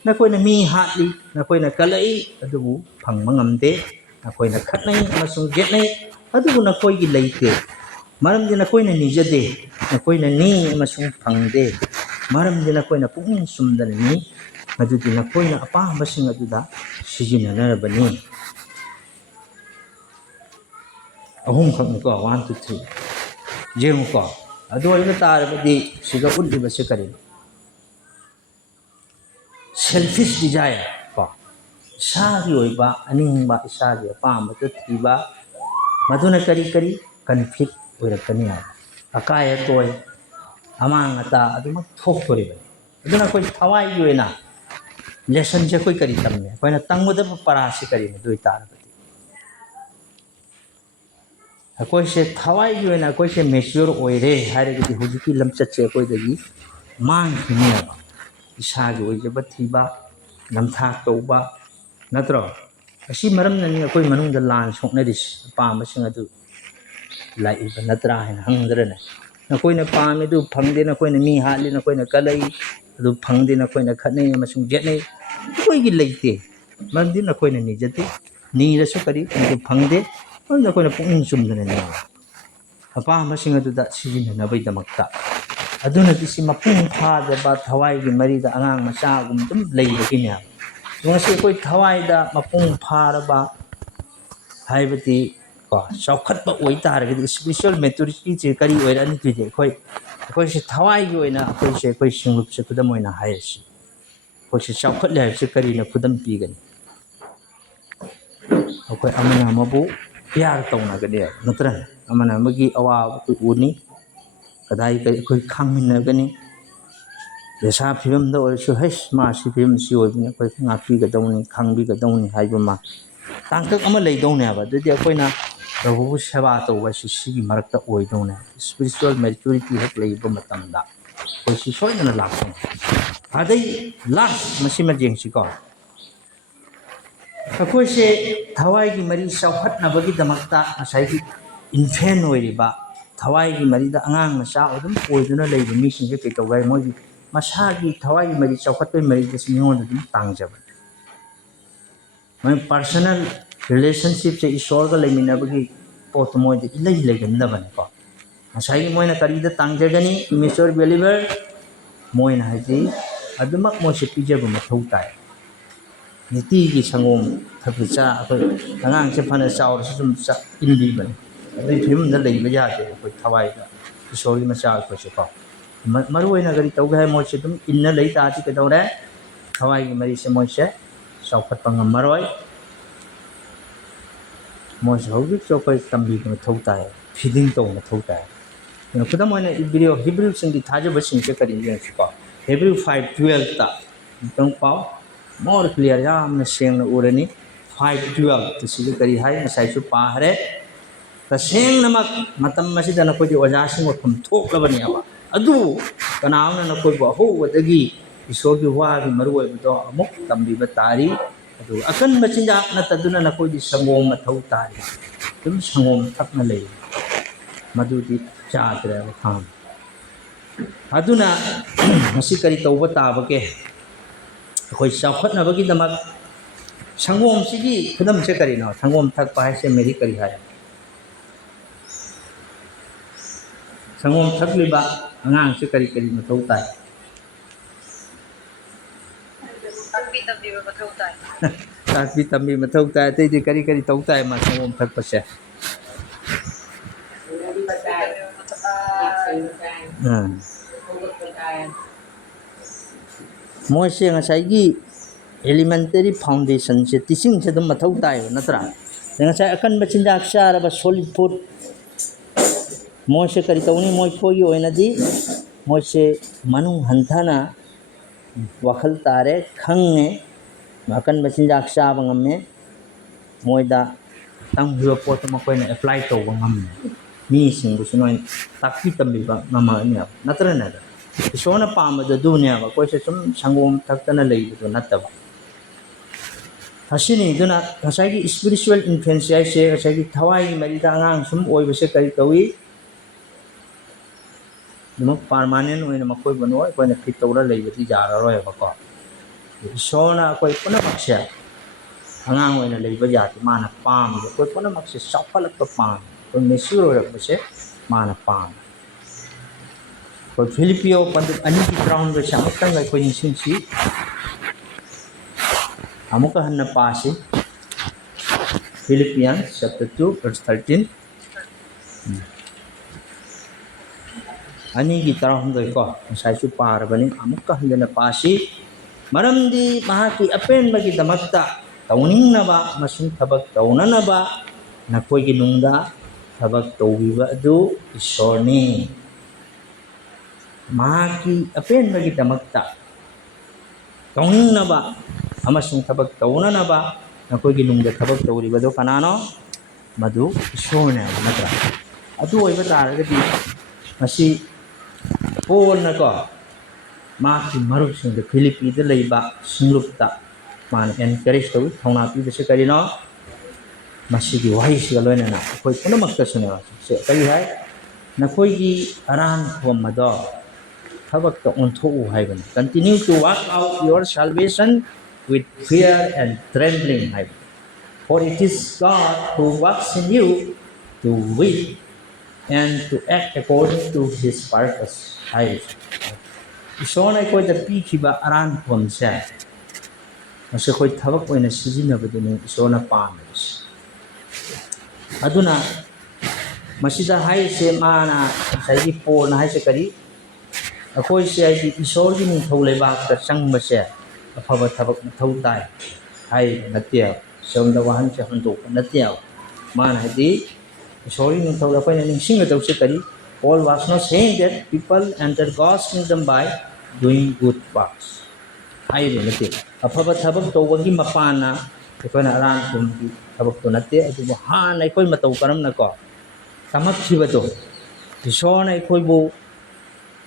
nakoi na mi hatli nakoi na kalai adubu phangmangamde nakoi na khatnai masung jetnai adubu nakoi gi leite maramdi nakoi na nijade nakoi na ni masung phangde maramdi nakoi na pungin sumdana ni adudi nakoi na apam masing aduda sijinanarabani ahum khakni ko 1 2 3 jemu ko adu ina tarabadi siga ulli base karin selfish desire ko isagi oiba aningba isagi apam ta thiba maduna kari kari conflict oirakani akaya toy amang ata adumak thoktori ba aduna koi thawai yoina lesson je koi kari tamme koina tangmuda parasi kari dui tarabadi akoi se thawai yoina koi se mature oire hare gi hujiki lamchat che koi dagi mang khine isagi oijaba thiba namthak toba natro asi maram nani akoi manung da lan soknaris pam sing adu lai ba natra hin hangdrene nakoi na pam edu phangde nakoi na mi hali nakoi na kalai adu phangde nakoi na khatnai masung jetnai koi gi leite mandi nakoi na nijate ni rasu kari adu phangde nakoi na pungin sumdana ni apam masing adu da sijin na bai damakta aduna disi mapung phada ba thawai gi mari da angang macha gum dum leibakine ngasi koi thawai da mapung phara ba haibati ko chawkhat ba oi tar gi spiritual maturity che kari oirani tu je koi se thawai gi oina koi se koi singlup se kudam oina haisi koi se chawkhat le se kari na kudam pi gani koi amana mabu pyar tawna gade natra amana magi awa ku uni kadai koi khangmin gani desa phim da or su heis ma si phim si oi ne koi ngapi ga dawni khangbi ga dawni haiba ma tangkak ama lei dawne ba dadi koi na Prabhu Seva to wa sigi marakta oi dawne spiritual maturity hek lei ba matamda koi si soi na lakson adai last masima jeng si ko koi se thawai gi mari sawhat na bagi damakta asai gi infant oi riba thawai gi mari da angang macha odum oiduna lei bi mi sing ke tawai mo gi masagi thawai gi mari sawhat pe mari des mi on dum tangjaba my personal relationship se isor ga leimina bagi pot mo de ilai leganda ban ko asai gi moina kari da tangjagani immature believer moina haji adumak mo se pijaba mathau tai niti gi sangom thapicha akoi angang se phana chaur se sum cha indi ban adai phim da lei ba ya de koi thawai da isor gi macha ko se ko maru oina gari tau ga mo se dum inna lei ta chi ka dore thawai gi mari se mo se saukhat pangam maroi mo se hobi chokoi tambi ko thau tai feeding to na thau tai no kuda mo na hebrew sing di thaje ba sing ke kari yen ko hebrew 5:12 ta tong pau more clear ya amna seng na urani 5:12 to si kari hai na sai chu pa hare ta seng namak matam masi dana ko di oja sing ko thum thok labani aba adu kanauna na ko ba ho wadagi isor gi wa gi maru oi do amuk tambi ba tari adu akan machinja na taduna na ko di sangom mathau tari dum sangom thak na lei madu di chadra kham aduna masi kari tawba ta ba ke koi chawkhat na ba gi damak sangom sigi khudam se kari na sangom thak pa se meri kari hai sangom thak liba angang se kari kari mathau tai takbi tambi mathau tai te di kari kari tau tai ma sangom thak pa se moi se ngasai gi elementary foundation se teaching se dum mathau tai natra ngasai akan ba chinjak chara ba solid food moi se kari tauni moi khoi oina di moi se manung hanthana wakhal tare khange makan ba chinjak cha bangame moida ꯇꯝꯈꯤꯕ ꯄꯣꯠꯇꯣ ꯃꯈꯣꯏꯅ apply ꯇꯧꯕ ꯉꯝꯃꯤ ꯃꯤꯁꯤꯡꯕꯨꯁꯨ ꯅꯣꯏꯅ ꯇꯥꯛꯄꯤ ꯇꯝꯕꯤꯕ ꯉꯝꯃꯛꯑꯅꯦꯕ ꯅꯠꯇ꯭ꯔꯅꯦꯕ ꯏꯁꯣꯔꯅ ꯄꯥꯝꯕꯗꯣ ꯑꯗꯨꯅꯦꯕ ꯑꯩꯈꯣꯏꯁꯦ ꯁꯨꯝ ꯁꯪꯒꯣꯝ ꯊꯛꯇꯅ ꯂꯩꯕꯗꯣ ꯅꯠꯇꯕ ꯑꯁꯤꯅꯤ ꯑꯗꯨꯅ ꯉꯁꯥꯏꯒꯤ ꯏꯁꯄꯤꯔꯤꯆꯨꯋꯦꯜ ꯏꯟꯐ꯭ꯂꯨꯌꯦꯟꯁ ꯍꯥꯏꯁꯦ ꯉꯁꯥꯏꯒꯤ ꯊꯋꯥꯏꯒꯤ ꯃꯔꯤꯗ ꯑꯉꯥꯡ ꯁꯨꯝ ꯑꯣꯏꯕꯁꯦ ꯀꯔꯤ ꯀꯧꯏ ꯑꯗꯨꯃꯛ ꯄꯥꯔꯃꯥꯅꯦꯟ ꯑꯣꯏꯅ ꯃꯈꯣꯏꯕꯨ ꯅꯣꯏ ꯑꯩꯈꯣꯏꯅ ꯐꯤꯠ ꯇꯧꯔ ꯂꯩꯕꯗꯤ ꯌꯥꯔꯔꯣꯏꯕꯀꯣ ꯏꯁꯣꯔꯅ ꯑꯩꯈꯣꯏ ꯄꯨꯝꯅꯃꯛꯁꯦ ꯑꯉꯥꯡ ꯑꯣꯏꯅ ꯂꯩꯕ ꯌꯥꯗꯦ ꯃꯥꯅ ꯄꯥꯝꯃꯤꯕ ꯑꯩꯈꯣꯏ ꯄꯨꯝꯅꯃꯛꯁꯦ ꯆꯥꯎꯈꯠꯂꯛꯄ ꯄꯥꯝꯃꯤ ꯑꯩꯈꯣই ꯃꯦꯆ꯭ꯌꯨꯔ ꯑꯣꯏꯔꯛꯄꯁꯦ ꯃꯥꯅ ꯄꯥꯝꯃꯤ ꯑꯩꯈꯣꯏ ꯐꯤꯂꯤꯄꯤꯌꯣ ꯄꯟꯗꯤꯠ 2:19 ꯑꯃꯨꯛꯇꯪ ꯑꯩꯈꯣꯏ ꯅꯤꯡꯁꯤꯡꯁꯤ ꯑꯃꯨꯛꯀ ꯍꯟꯅ ꯄꯥꯁꯤ Philippians chapter 2 verse 13 2:19 ko masaysu parabani amukka handana pasi maramdi mahaki apenbagidamagta tauningnaba masing thabak taunanaba nakoygi nungda thabak taubiba adu isorni mahaki apenbagidamagta tauningnaba amasing thabak taunanaba nakoygi nungda thabak tauribado kanano madu isorne natra adu oiba taragadi masi Paul na ko maki maruk sing the Philippi the leiba singlupta man encourage to thongna pi de se karino masigi wai si loina na koi punamak ta suna se kari hai na koi gi aran khomado thabak ta ontho u hai ban continue to work out your salvation with fear and trembling hai for it is God who works in you to will and to act according to his purpose. Isona ko da pikiba aran pomsa. Masa ko thabak ko na sizinabado ni isona panos. Aduna masida hai se mana sai po na hai se kari. Ako se ai isor gi ni thole ba ka sang ba se. Afaba thabak thau tai. Hai natia somda wahan se handu natia. Mana di Sorry, no thought upon any single kari. Paul was not saying that people enter God's kingdom by doing good works. I don't know. Apaba thabak to wagi mapana, if an aran from thabak to nate, at the Han, I call Matau Karam Nako. Tamak Chivato. The Shon I call Bo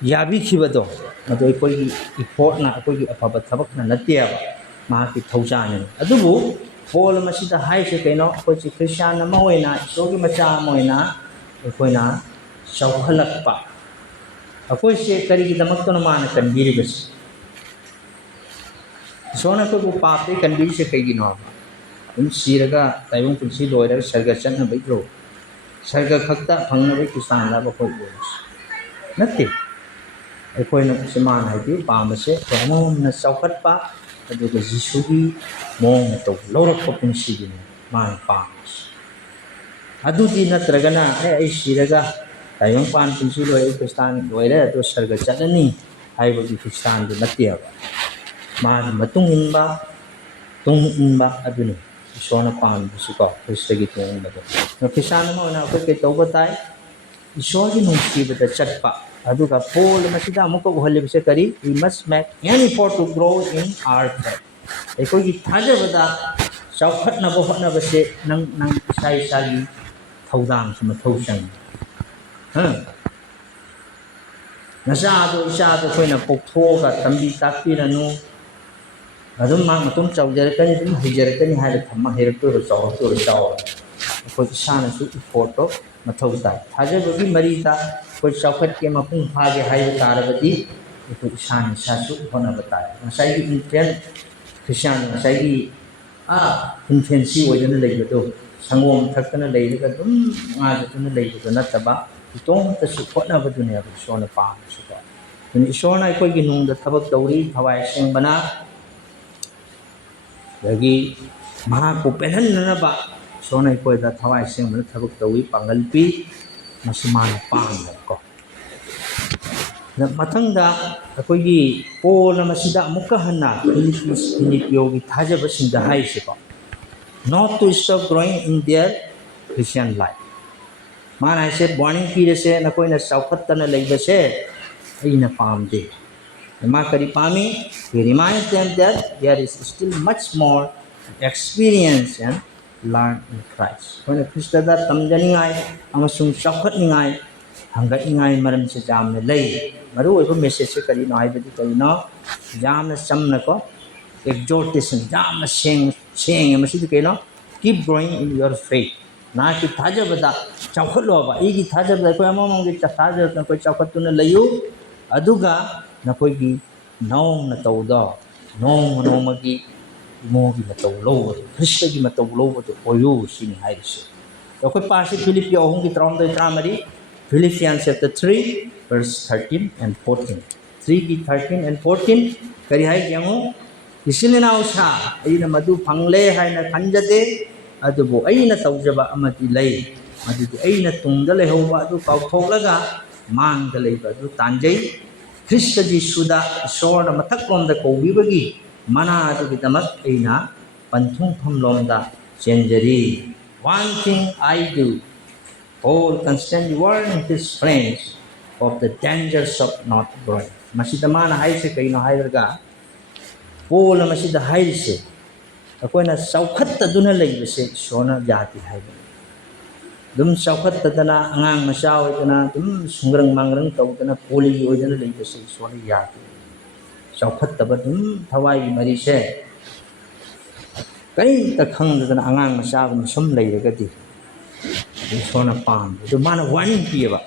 Yabi Chivato. Not I call you Portna, I call you Apaba Tabak Natia, Mahaki Tausan. Adubu. Paul masida hai se kaino koi chi Christian na moina sogi macha moina koina sauhalakpa akoi se kari gi damak to man kan biri bes sona ko pape kan biri se kai gi no siraga taibung pulsi loira sarga channa bai ro sarga khakta phangna bai Christian la ba koi bos natti akoi na se man hai di pam se pramom na saukhatpa aduga jisugi mong to lorok ko punsigi man pams adudi natragana ai siraga tayong pan punsi loi Christian loire to sarga chatani ai bagi Christian du natia man matung inba tung inba aduni isona pan busuka Christagi tung inba no Christian mo na ko ke to batai isogi nungsi bata chatpa aduga Paul masida amuk ko holle bise kari we must make any effort to grow in our faith ꯑꯩꯈꯣꯏꯒꯤ ꯊꯥꯖꯕꯗ ꯆꯥꯎꯈꯠꯅꯕ ꯍꯣꯠꯅꯕꯁꯦ ꯅꯪ ꯏꯁꯥ ꯏꯁꯥꯒꯤ ꯊꯧꯗꯥꯡꯁꯨ ꯃꯊꯧ ꯆꯪꯏ ꯅꯆꯥꯗꯣ ꯏꯆꯥꯗꯣ ꯑꯩꯈꯣꯏꯅ ꯄꯣꯛꯊꯣꯛꯑꯒ ꯇꯝꯕꯤ ꯇꯥꯛꯄꯤꯔꯅꯨ ꯑꯗꯨꯝ ꯃꯥ ꯃꯇꯨꯡ ꯆꯥꯎꯖꯔꯛꯀꯅꯤ ꯑꯗꯨꯝ ꯍꯩꯖꯔꯛꯀꯅꯤ ꯍꯥꯏꯔ ꯊꯝꯃ ꯍꯩꯔꯛꯇꯣꯏꯔꯣ ꯆꯥꯎꯔꯛꯇꯣꯏꯔꯣ ꯆꯥꯎꯔꯣꯏ ꯑꯩꯈꯣꯏ ꯏꯁꯥꯅꯁꯨ ꯏꯐꯣꯔꯠꯇꯣ ꯃꯊꯧ ꯇꯥꯏ ꯊꯥꯖꯕꯒꯤ ꯃꯔꯤꯗ ꯑꯩꯈꯣꯏ ꯆꯥꯎꯈꯠꯀꯦ ꯃꯄꯨꯡ ꯐꯥꯒꯦ ꯍꯥꯏꯕ ꯇꯥꯔꯕꯗꯤ ꯑꯩꯈꯣꯏ ꯏꯁꯥꯅ ꯏꯁꯥꯁꯨ ꯍꯣꯠꯅꯕ ꯇꯥꯏ ꯉꯁꯥꯏꯒꯤ infant Christian ngasai infancy oidana leibado sangom thakana leiga dum nga duna leibado nataba itong ta su khotna badune ab sona pa su ko ni sona ikoi gi nung da thabak dauri thawai seng bana lagi maha ko penhan na ba sona ikoi da thawai seng bana thabak dauri pangal pi masiman pang ko mathangda akoigi Paul masida amukka hanna Philippians gi thajabasingda haise ko not to stop growing in their Christian life mana se warning pire se na koina saukhattana leibase aina pamde ma kari pami he reminds them that there is still much more experience and learn in Christ. ꯑꯩꯈꯣꯏꯅ ꯈ꯭ꯔꯤꯁꯇꯗ ꯇꯝꯖꯅꯤꯡꯉꯥꯏ ꯑꯃꯁꯨꯡ ꯆꯥꯎꯈꯠꯅꯤꯡꯉꯥꯏ ꯍꯪꯒꯠꯅꯤꯡꯉꯥꯏ ꯃꯔꯝꯁꯦ ꯌꯥꯝꯅ ꯂꯩ ꯃꯔꯨꯑꯣꯏꯕ ꯃꯦꯁꯦꯖꯁꯦ ꯀꯔꯤꯅꯣ ꯍꯥꯏꯕꯗꯤ ꯀꯔꯤꯅꯣ ꯌꯥꯝꯅ ꯆꯝꯅꯀꯣ exhortation ꯌꯥꯝꯅ ꯁꯦꯡꯉꯦ ꯃꯁꯤꯗꯤ ꯀꯩꯅꯣ keep growing in your faith ꯅꯍꯥꯛꯀꯤ ꯊꯥꯖꯕꯗ ꯆꯥꯎꯈꯠꯂꯣꯕ ꯑꯩꯒꯤ ꯊꯥꯖꯕꯗ ꯑꯩꯈꯣꯏ ꯑꯃꯃꯝꯒꯤ ꯊꯥꯖꯕꯗ ꯑꯩꯈꯣꯏ ꯆꯥꯎꯈꯠꯇꯨꯅ ꯂꯩꯌꯨ ꯑꯗꯨꯒ ꯅꯈꯣꯏꯒꯤ ꯅꯧꯅ ꯇꯧꯗꯣ ꯅꯣꯡꯃ ꯅꯣꯡꯃꯒꯤ ꯏꯃꯣꯒꯤ ꯃꯇꯧ ꯂꯧꯕꯗꯣ ꯈ꯭ꯔꯤꯁꯇꯒꯤ ꯃꯇꯧ ꯂꯧꯕꯗꯣ ꯑꯣꯏꯌꯨ ꯁꯤꯅꯤ ꯍꯥꯏꯔꯤꯁꯦ ꯑꯩꯈꯣꯏ ꯄꯥꯁꯤ ꯐꯤꯂꯤꯞꯄꯤ 3:13 Philippians chapter 3 verse 13 and 14 3 13 and 14 kari hai jamu isin na usa aina madu phangle haina khanjade adubu aina tawjaba amati lei madu aina tungda le hoba adu kauthoklaga mangda leiba adu tanjai Krishna Jisuda sorda mathak lomda kobibagi mana adu bidamak aina panthung pham lomda chenjari one thing I do Paul constantly warned his friends of the dangers of not growing. Masida mana haise kaino hairaga Paul masida haise akoina saukhatta duna leibase sona jati haiba dum saukhatta dana angang masaw dana dum sungrang mangrang tawdana poli oidana leibase sona yati saukhatta ba dum thawai mari se kai ta khangdana angang masaw sum leiragadi Sona Palm. The man of warning Pieva.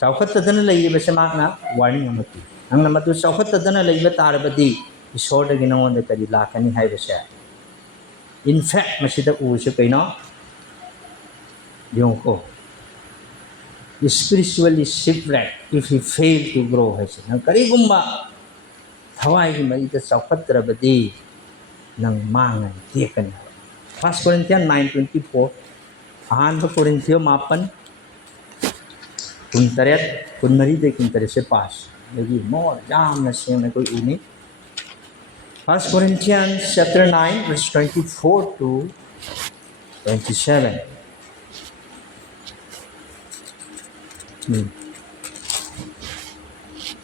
Saukatana Lady Besamana, warning Amati. And the Matu Saukatana Lady Tarabadi is short again on the Kadilak and Hivasa. In fact, Masita Usapino, Yonko is spiritually shipwrecked if he failed to grow. And Karigumba Hawaii Marita Saukatrabadi Nang Mangan taken. 1 Corinthians 9:24. Ahan Korinthiyo 8 kuntaret kunmari de kuntaret se pas lagi more jam na sing na koi uni 1 Corinthians chapter 9 verse 24 to 27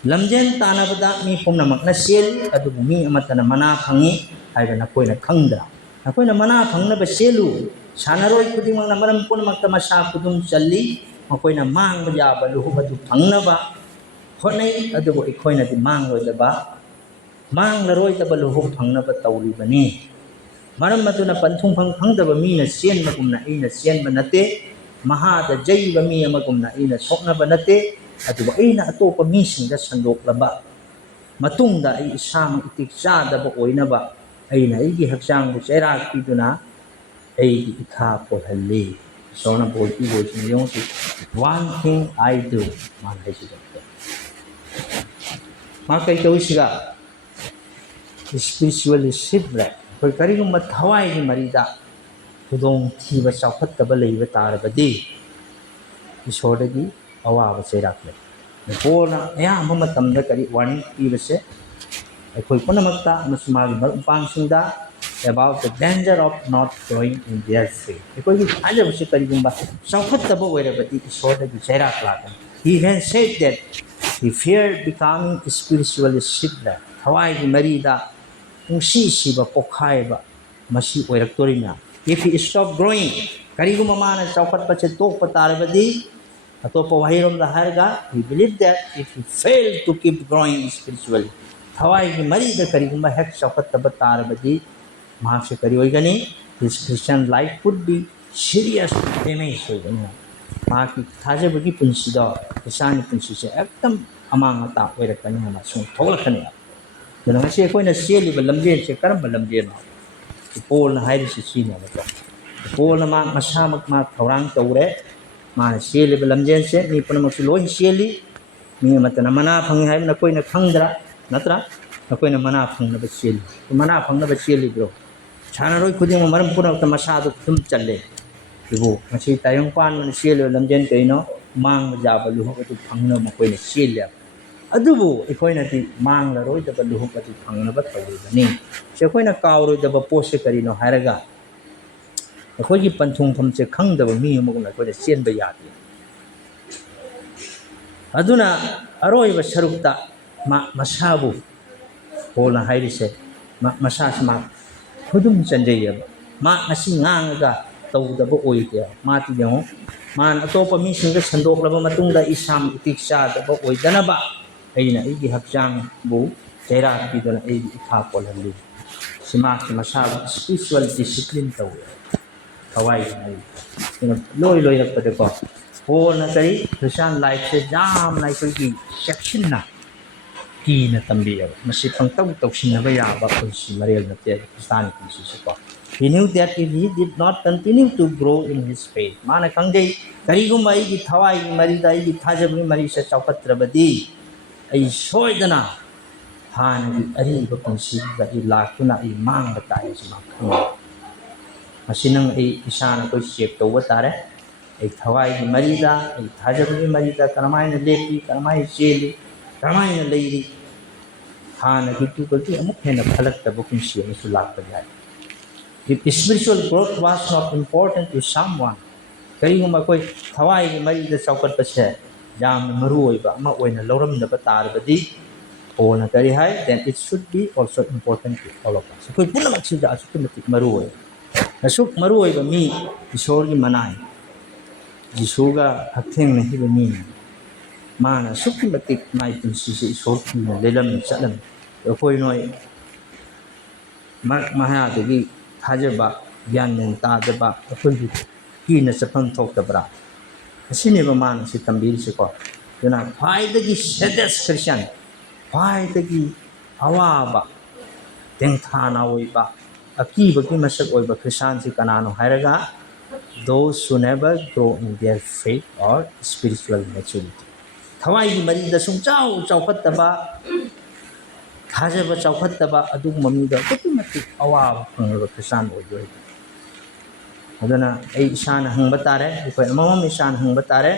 lamjen tanabada mi pumnamak na sel adu mi amatana mana phangi haiba na koi na khangda na koi na mana phangna ba selu Sanaroi kudimang namaram po na magtamasa kudung sali, makoy na mang magyaba luhub at upang na ba, honay adubo ikoy na di mang roy ba, mang laroy taba luhub pang na ba tawli ba ni. Maram mato na pantung pang da ba mi na siyan magum na ina siyan ba nate, maha da jay ba mi magum na ina sok na ba nate, adubo ay na ato pa mising da sandok la ba. Matung da ay isang itiksa da ba koy na ba, ay na igihagsang bu serak pito na, ay ikha po hali. So na po yung one thing I do. Man hay siya. Maka ikaw siya. Spiritually shipwrecked. Kung kari kong mathaway ni Marida, kudong tiba sa kataba lay batara ba di. Isodagi awa ba siya rakle. Po na ya mamatam na kari warning tiba siya. Ay koy po na magta mas magpang sinda about the danger of not growing in their faith. Because he had a second but Saukhat the boy, but he saw the Sarah Platon. He even said that he feared becoming spiritually shipwrecked. Hawaii Marida, Musi Siba Pokaiba, Masi Orectorina. If he stopped growing, Karigumamana Saukhat Pachetok Patarabadi, Atopo Hiram the Harga, he believed that if he failed to keep growing spiritually, Hawaii Marida Kariguma had Saukhat Patarabadi. Mahasya kari gani, his Christian life could be serious damage gani. Mahaki thaja bagi punsi do, kisani punsi se ekdam amang ata oirak kani hama sung thogla kani. Jadi nasi aku ina siali balamjen se karam balamjen. Paul na hari se sini apa. Paul na mak masamak mak orang taure, mah siali balamjen se ni pun mak loh siali, ni mata na mana phangi hai na koi na khandra, natra, na koi na mana phang na basiali, mana phang na basiali bro. Sanaroi kuding maram pura tamasa do tum challe ibu masi tayong pan man sielo lamjen kaino mang jaba luho atu phangna makoi na silia adubu ikoi na ti mang la roi da luho atu phangna ba tawi bani se koi na kauro da ba pose karino haraga akoi gi panthung pham che khang da ba mi mo na koi da sien ba ya ti aduna aroi ba sarukta masabu hola hairi se masa ma Kudum Sanjaya ꯃꯥ ꯉꯁꯤ ꯉꯥꯡꯉꯒ ꯇꯧꯗꯕ ꯑꯣꯏꯗꯦ ꯃꯥꯗꯤ ꯌꯦꯡꯉꯣ ꯃꯥꯅ ꯑꯇꯣꯞꯄ ꯃꯤꯁꯤꯡꯗ ꯁꯟꯗꯣꯛꯂꯕ ꯃꯇꯨꯡꯗ ꯏꯁꯥ ꯃꯇꯤꯛ ꯆꯥꯗꯕ ꯑꯣꯏꯗꯅꯕ ꯑꯩꯅ ꯑꯩꯒꯤ ꯍꯛꯆꯥꯡꯕꯨ ꯆꯩꯔꯥꯛ ꯄꯤꯗꯨꯅ ꯑꯩꯒꯤ ꯏꯈꯥ ꯄꯣꯜꯍꯜꯂꯤ ꯁꯤ ꯃꯥꯒꯤ ꯃꯁꯥꯕꯨ ꯁ꯭ꯄꯤꯔꯤꯆꯨꯋꯦꯜ ꯗꯤꯁꯤꯄ꯭ꯂꯤꯟ ꯇꯧꯋꯤ ꯊꯋꯥꯏꯒꯤ ꯃꯔꯤ ꯂꯣꯏꯔꯛꯄꯗꯀꯣ ꯄꯣꯜꯅ ꯀꯔꯤ ꯈ꯭ꯔꯤꯁꯇ꯭ꯌꯥꯟ ꯂꯥꯏꯐꯁꯦ ꯌꯥꯝꯅ ꯑꯩꯈꯣꯏꯒꯤ ꯆꯦꯛꯁꯤꯟꯅ ꯀꯤꯅ ꯇꯝꯕꯤꯑꯕ ꯃꯁꯤ ꯄꯪꯇꯧ ꯇꯧꯁꯤꯟꯅꯕ ꯌꯥꯕ ꯄꯨꯟꯁꯤ ꯃꯔꯦꯜ ꯅꯠꯇꯦ Christian ꯄꯨꯟꯁꯤꯁꯤꯀꯣ He knew that if he did not continue to grow in his faith, mana kangjay karigumba aigi thawai marida aigi thajabni marisa chaukatrabadi ai soidana hanagi ariba punsi da I lakuna I mangba tai sima khang masinang ai isana koi check tawba tare ai thawai marida ai thajabni marida karamaina lepi karamai cheli karamaina leiri hanagi tu kalti amuk hena phalak tabu punsi asu lakpa jai If spiritual growth was not important to someone, karigumba koi thawai gi mari da chaukat pase jam maru oiba ama oina loram da batarbadi ona kari hai then it should be also important to all of us. Koi punamak si da asuk matik maru oi. Asuk maru oiba mi isor gi manai. Jisuga hatheng na hi mi. Mana asuk matik mai pinsi si isor ki na lelam chalam. Koi noi maha dagi thajaba gyan nen tadaba akhoi ki na chapam thoktabra asini ba man si tambir si ko duna phai dagi sedes christian phai dagi awaba tengthana oiba akiba ki masak oiba christian si kanano hairaga those who never grow in their faith or spiritual maturity thawai gi mari da sung chau chau khattaba thajaba chau khattaba adu mami da mati awaba phangba christian oidoi aduna ai isana hangba tare ikoi amam isana hangba tare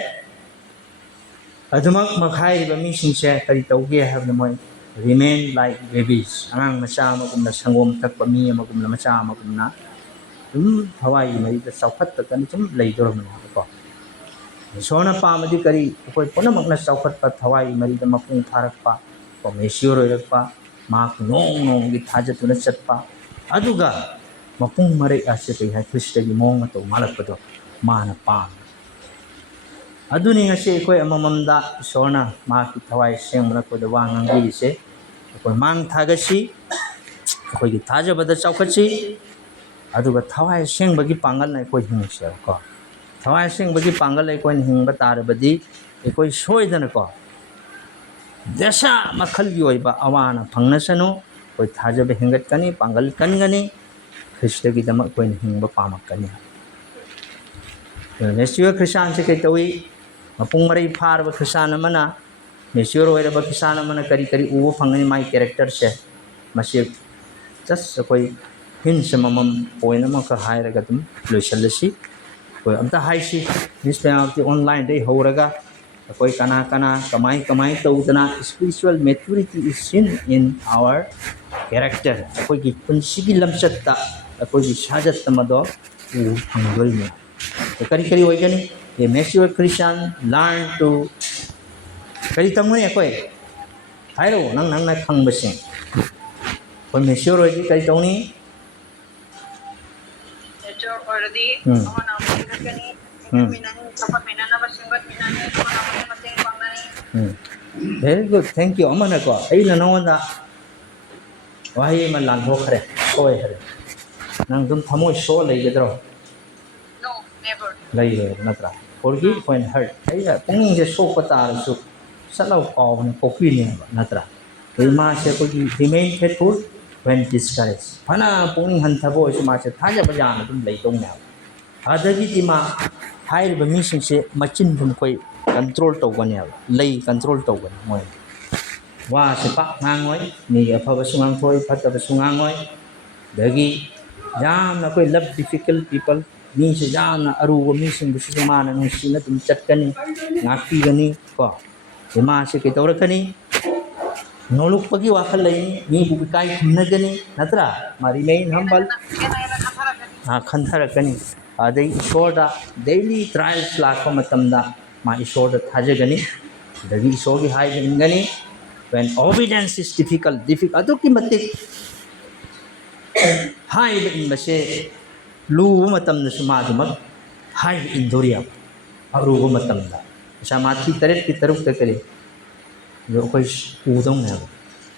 adumak makhai ba mi singse kari tauge habna moi remain like babies angang macha amagumna sangom takpa mi amagumna macha amagumna thawai mai da chaukat ta kan chum leidormana ko sona pamadi kari ikoi punamakna chaukat pa thawai mari da mapung tharakpa ko mesure roirakpa ma nong nong gi thajatuna chatpa aduga mapung mare ase kai ha krishna gi mong to malakpado mana pam aduni ngase koi amamamda sona ma ki thawai semra ko da wangang gi se koi mang thagasi koi gi thajabada chaukachi aduga thawai sengbagi pangal nai koi hingse ko thawai sengbagi pangal ai koi hingba tarabadi koi soidana ko desa makhal gi oiba awana phangnasanu koi thajaba hingat kani pangal kangani krishna gi dama koi hingba pamak kani Mesiwa Christian se kai tawi mapung marai phar ba Christian amana mesiwa oira ba Christian amana kari kari uwa phangani mai character se masi just koi hin samamam point ama ka haira ga tum loisalasi koi amta haisi this penalty online dei horaga koi kana kana kamai taudana spiritual maturity is seen in our character koi gi punsigi lamchatta koi gi sajat tamado u phangdoi ne kari kari oigani a mature Christian learn to kari tamuni koi hairo nang na khangbasing koi mature oigi kari tauni mature already amana kani minang sapat minana basingat minani amana masing pangani very good thank you amana ko ai na nawanda wahi man lan ho khare koi hare nang dum thamoi so lei gedro no never lei natra forgive when hurt ai ya punging je so pa tar su salau paw ne kokwi ne natra ai ma se ko remain faithful when discouraged phana punging han thabo su ma se thaja ba jang dum lei tong na adagi ti ma hair ba mi sing se machin dum koi control to gane lei control to gane moi wa se pa ngangoi ni apha ba sungang thoi phatta ba sungangoi dagi jam na koi love difficult people mi se jam na aru wa mi sing bu su ma na nung si na tum chat kani ngaki gani ko se ma se ke tawrakani noluk pagi wa khal lai mi bu kai khumna gani natra ma remain humble ha khanthara kani adai isoda daily trials lakpa matamda ma isoda thajagani dagi isogi hai gani when obedience is difficult aduki matik hai in base ꯂꯨꯕ ꯃꯇꯝꯗꯁꯨ ꯃꯥꯗꯨꯃꯛ ꯍꯥꯏꯕ ꯏꯟꯗꯣꯔꯤꯌꯥꯕ ꯑꯔꯨꯕ ꯃꯇꯝꯗ ꯄꯩꯁꯥ ꯃꯥꯊꯤ 3ꯒꯤ 3 ꯀꯔꯤ ꯑꯗꯣ ꯑꯩꯈꯣꯏ ꯎꯗꯧꯅꯦꯕ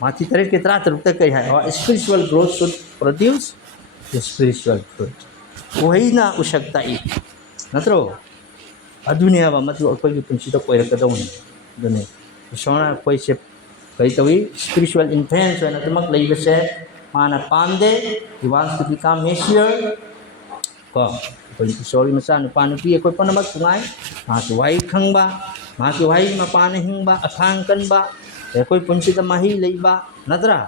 ꯃꯥꯊꯤ 3ꯒꯤ 13 ꯀꯔꯤ ꯍꯥꯏ spiritual growth should produce the spiritual fruit ꯎꯍꯩꯅ ꯎꯁꯛ ꯇꯥꯛꯏ ꯅꯠꯇ꯭ꯔꯣ ꯑꯗꯨꯅꯦꯕ ꯃꯗꯨ ꯑꯩꯈꯣꯏꯒꯤ ꯄꯨꯟꯁꯤꯗ ꯑꯣꯏꯔꯛꯀꯗꯧꯅꯤ ꯑꯗꯨꯅꯤ ꯏꯁꯣꯔꯅ ꯑꯩꯈꯣꯏꯁꯦ ꯀꯔꯤ ꯇꯧꯏ ꯁ꯭ꯄꯤꯔꯤꯆꯨꯋꯦꯜ ꯏꯟꯐ꯭ꯂꯨꯌꯦꯟꯁ ꯑꯣꯏꯅ ꯑꯗꯨꯃꯛ ꯂꯩꯕꯁꯦ ꯃꯥꯅ ꯄꯥꯝꯗꯦ ꯍꯤ ꯋꯥꯟꯠꯁ ꯇꯨ ꯕꯤꯀꯝ ꯃꯦꯆꯤꯌꯔ ꯀꯣ ꯑꯩꯈꯣꯏ ꯏꯁꯣꯔꯒꯤ ꯃꯆꯥ ꯅꯨꯄꯥ ꯅꯨꯄꯤ ꯑꯩꯈꯣꯏ ꯄꯨꯝꯅꯃꯛ ꯅꯨꯡꯉꯥꯏ ꯃꯍꯥꯛꯀꯤ ꯋꯥꯍꯩ ꯈꯪꯕ ꯃꯍꯥꯛꯀꯤ ꯋꯥꯍꯩ ꯃꯄꯥꯟꯅ ꯍꯤꯡꯕ ꯑꯈꯥꯡ ꯀꯟꯕ ꯑꯩꯈꯣꯏ ꯄꯨꯟꯁꯤꯗ ꯃꯍꯩ ꯂꯩꯕ ꯅꯠꯇ꯭ꯔꯥ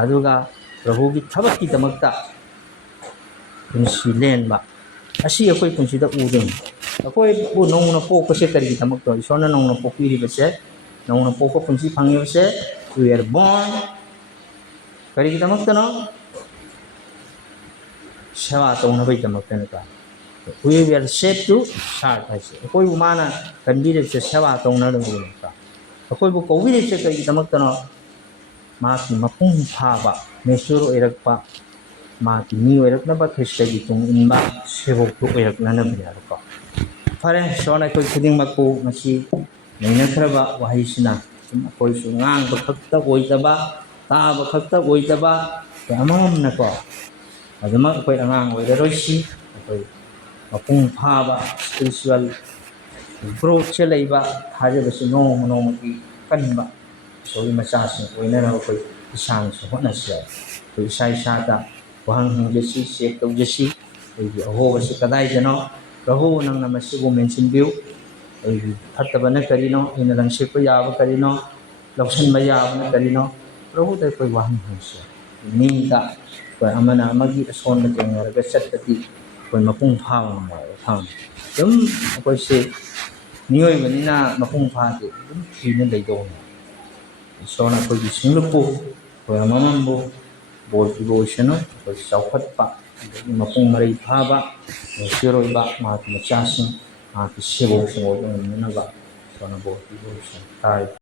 ꯑꯗꯨꯒ ꯄ꯭ꯔꯚꯨꯒꯤ ꯊꯕꯛꯀꯤꯗꯃꯛꯇ ꯄꯨꯟꯁꯤ ꯂꯦꯟꯕ ꯑꯁꯤ ꯑꯩꯈꯣꯏ ꯄꯨꯟꯁꯤꯗ ꯎꯗꯣꯏꯅꯤ ꯑꯩꯈꯣꯏꯕꯨ ꯅꯧꯅ ꯄꯣꯛꯄꯁꯦ ꯀꯔꯤꯒꯤꯗꯃꯛꯇ ꯏꯁꯣꯔꯅ ꯅꯧꯅ ꯄꯣꯛꯄꯤꯔꯤꯕꯁꯦ ꯅꯧꯅ ꯄꯣꯛꯄ ꯄꯨꯟꯁꯤ ꯐꯪꯉꯤꯕꯁꯦ we are born ꯀꯔꯤꯒꯤꯗꯃꯛꯇꯅꯣ ꯁꯦꯕꯥ ꯇꯧꯅꯕꯒꯤꯗꯃꯛꯇꯅꯤꯀꯣ we are saved to serve ꯍꯥꯏꯁꯦ ꯑꯩꯈꯣꯏꯕꯨ ꯃꯥꯅ ꯀꯟꯕꯤꯔꯤꯕꯁꯦ ꯁꯦꯕꯥ ꯇꯧꯅꯕꯒꯤꯗꯃꯛꯇ ꯑꯩꯈꯣꯏꯕꯨ ꯀꯧꯕꯤꯔꯤꯕꯁꯦ ꯀꯔꯤꯒꯤꯗꯃꯛꯇꯅꯣ ꯃꯍꯥꯛꯀꯤ ꯃꯄꯨꯡ ꯐꯥꯕ ꯃꯦꯆꯨꯔ ꯑꯣꯏꯔꯛꯄ ꯃꯍꯥꯛꯀꯤ ꯃꯤ ꯑꯣꯏꯔꯛꯅꯕ ꯈ꯭ꯔꯤꯁꯇꯒꯤ ꯇꯨꯡ ꯏꯟꯕ ꯁꯦꯕꯣꯛꯇꯨ ꯑꯣꯏꯔꯛꯅꯅꯕꯅꯦꯕꯀꯣ ꯐꯔꯦ ꯏꯁꯣꯔꯅ ꯑꯩꯈꯣꯏ ꯈꯨꯗꯤꯡꯃꯛꯄꯨ ꯉꯁꯤ ꯅꯩꯅꯈ꯭ꯔꯕ ꯋꯥꯍꯩꯁꯤꯅ ꯁꯨꯝ ꯑꯩꯈꯣꯏꯁꯨ ꯉꯥꯡꯕ ꯈꯛꯇ ꯑꯣꯏꯗꯕ ꯇꯥꯕ ꯈꯛꯇ ꯑꯣꯏꯗꯕ ꯑꯃꯃꯝꯅꯀꯣ ꯑꯗꯨꯃꯛ ꯑꯩꯈꯣই ꯑꯉꯥꯡ ꯑꯣꯏꯔꯔꯣꯏꯁꯤ ꯑꯩꯈꯣই ꯃꯄꯨꯡ ꯐꯥꯕ ꯁ꯭ꯄꯤꯔꯤꯆꯨꯋꯦꯜ ꯒ꯭ꯔꯣꯠꯁꯦ ꯂꯩꯕ ꯊꯥꯖꯕꯁꯤ ꯅꯣꯡꯃ ꯅꯣꯡꯃꯒꯤ ꯀꯟꯕ ꯏꯁꯣꯔꯒꯤ ꯃꯆꯥꯁꯤꯡ ꯑꯣꯏꯅꯅꯕ ꯑꯩꯈꯣꯏ ꯏꯁꯥꯅꯁꯨ ꯍꯣꯠꯅꯁꯤ ꯑꯩꯈꯣꯏ ꯏꯁꯥ ꯏꯁꯥꯗ ꯋꯥꯍꯪ ꯍꯪꯖꯁꯤ ꯆꯦꯛ ꯇꯧꯖꯁꯤ ꯑꯩꯒꯤ ꯑꯍꯣꯕꯁꯤ ꯀꯗꯥꯏꯗꯅꯣ ꯄ꯭ꯔꯚꯨ ꯅꯪꯅ ꯃꯁꯤꯕꯨ ꯃꯦꯟꯁꯤꯟꯕꯤꯌꯨ ꯑꯩꯒꯤ ꯐꯠꯇꯕꯅ ꯀꯔꯤꯅꯣ ꯑꯩꯅ ꯂꯪꯁꯤꯛꯄ ꯌꯥꯕ ꯀꯔꯤꯅꯣ ꯂꯧꯁꯤꯟꯕ ꯌꯥꯕꯅ ꯀꯔꯤꯅꯣ ꯄ꯭ꯔꯚꯨꯗ ꯑꯩꯈꯣꯏ ꯋꯥꯍꯪ ꯍꯪꯁꯤ ꯃꯤꯗ ꯑꯩꯈꯣꯏ ꯑꯃꯅ ꯑꯃꯒꯤ ꯑꯁꯣꯟꯕ ꯊꯦꯡꯅꯔꯒ ꯆꯠꯄꯗꯤ ꯑꯩꯈꯣꯏ ꯃꯄꯨꯡ ꯐꯥꯕ ꯉꯝꯃꯣꯏꯕ ꯈꯪꯉꯤ ꯑꯗꯨꯝ ꯑꯩꯈꯣꯏꯁꯦ ꯃꯤꯑꯣꯏꯕꯅꯤꯅ ꯃꯄꯨꯡ ꯐꯥꯗꯦ ꯑꯗꯨꯝ ꯊꯤꯅ ꯂꯩꯗꯧꯅꯤ ꯏꯁꯣꯔꯅ ꯑꯩꯈꯣꯏꯒꯤ ꯁꯤꯡꯂꯨꯞꯄꯨ ꯑꯩꯈꯣꯏ ꯑꯃꯃꯝꯕꯨ ꯕꯣꯔ ꯄꯤꯕ ꯑꯣꯏꯁꯅꯨ ꯑꯩꯈꯣꯏ ꯆꯥꯎꯈꯠꯄ ꯑꯗꯒꯤ ꯃꯄꯨꯡ ꯃꯔꯩ ꯐꯥꯕ ꯃꯦꯆ꯭ꯌꯨꯔ ꯑꯣꯏꯕ ꯃꯍꯥꯛꯀꯤ ꯃꯆꯥꯁꯤꯡ ꯃꯍꯥꯛꯀꯤ ꯁꯦꯕꯣꯛꯁꯤꯡ ꯑꯣꯏꯕ ꯉꯝꯅꯅꯕ ꯏꯁꯣꯔꯅ ꯕꯣꯔ ꯄꯤꯕ ꯑꯣꯏꯁꯅꯨ ꯇꯥꯔꯤꯕ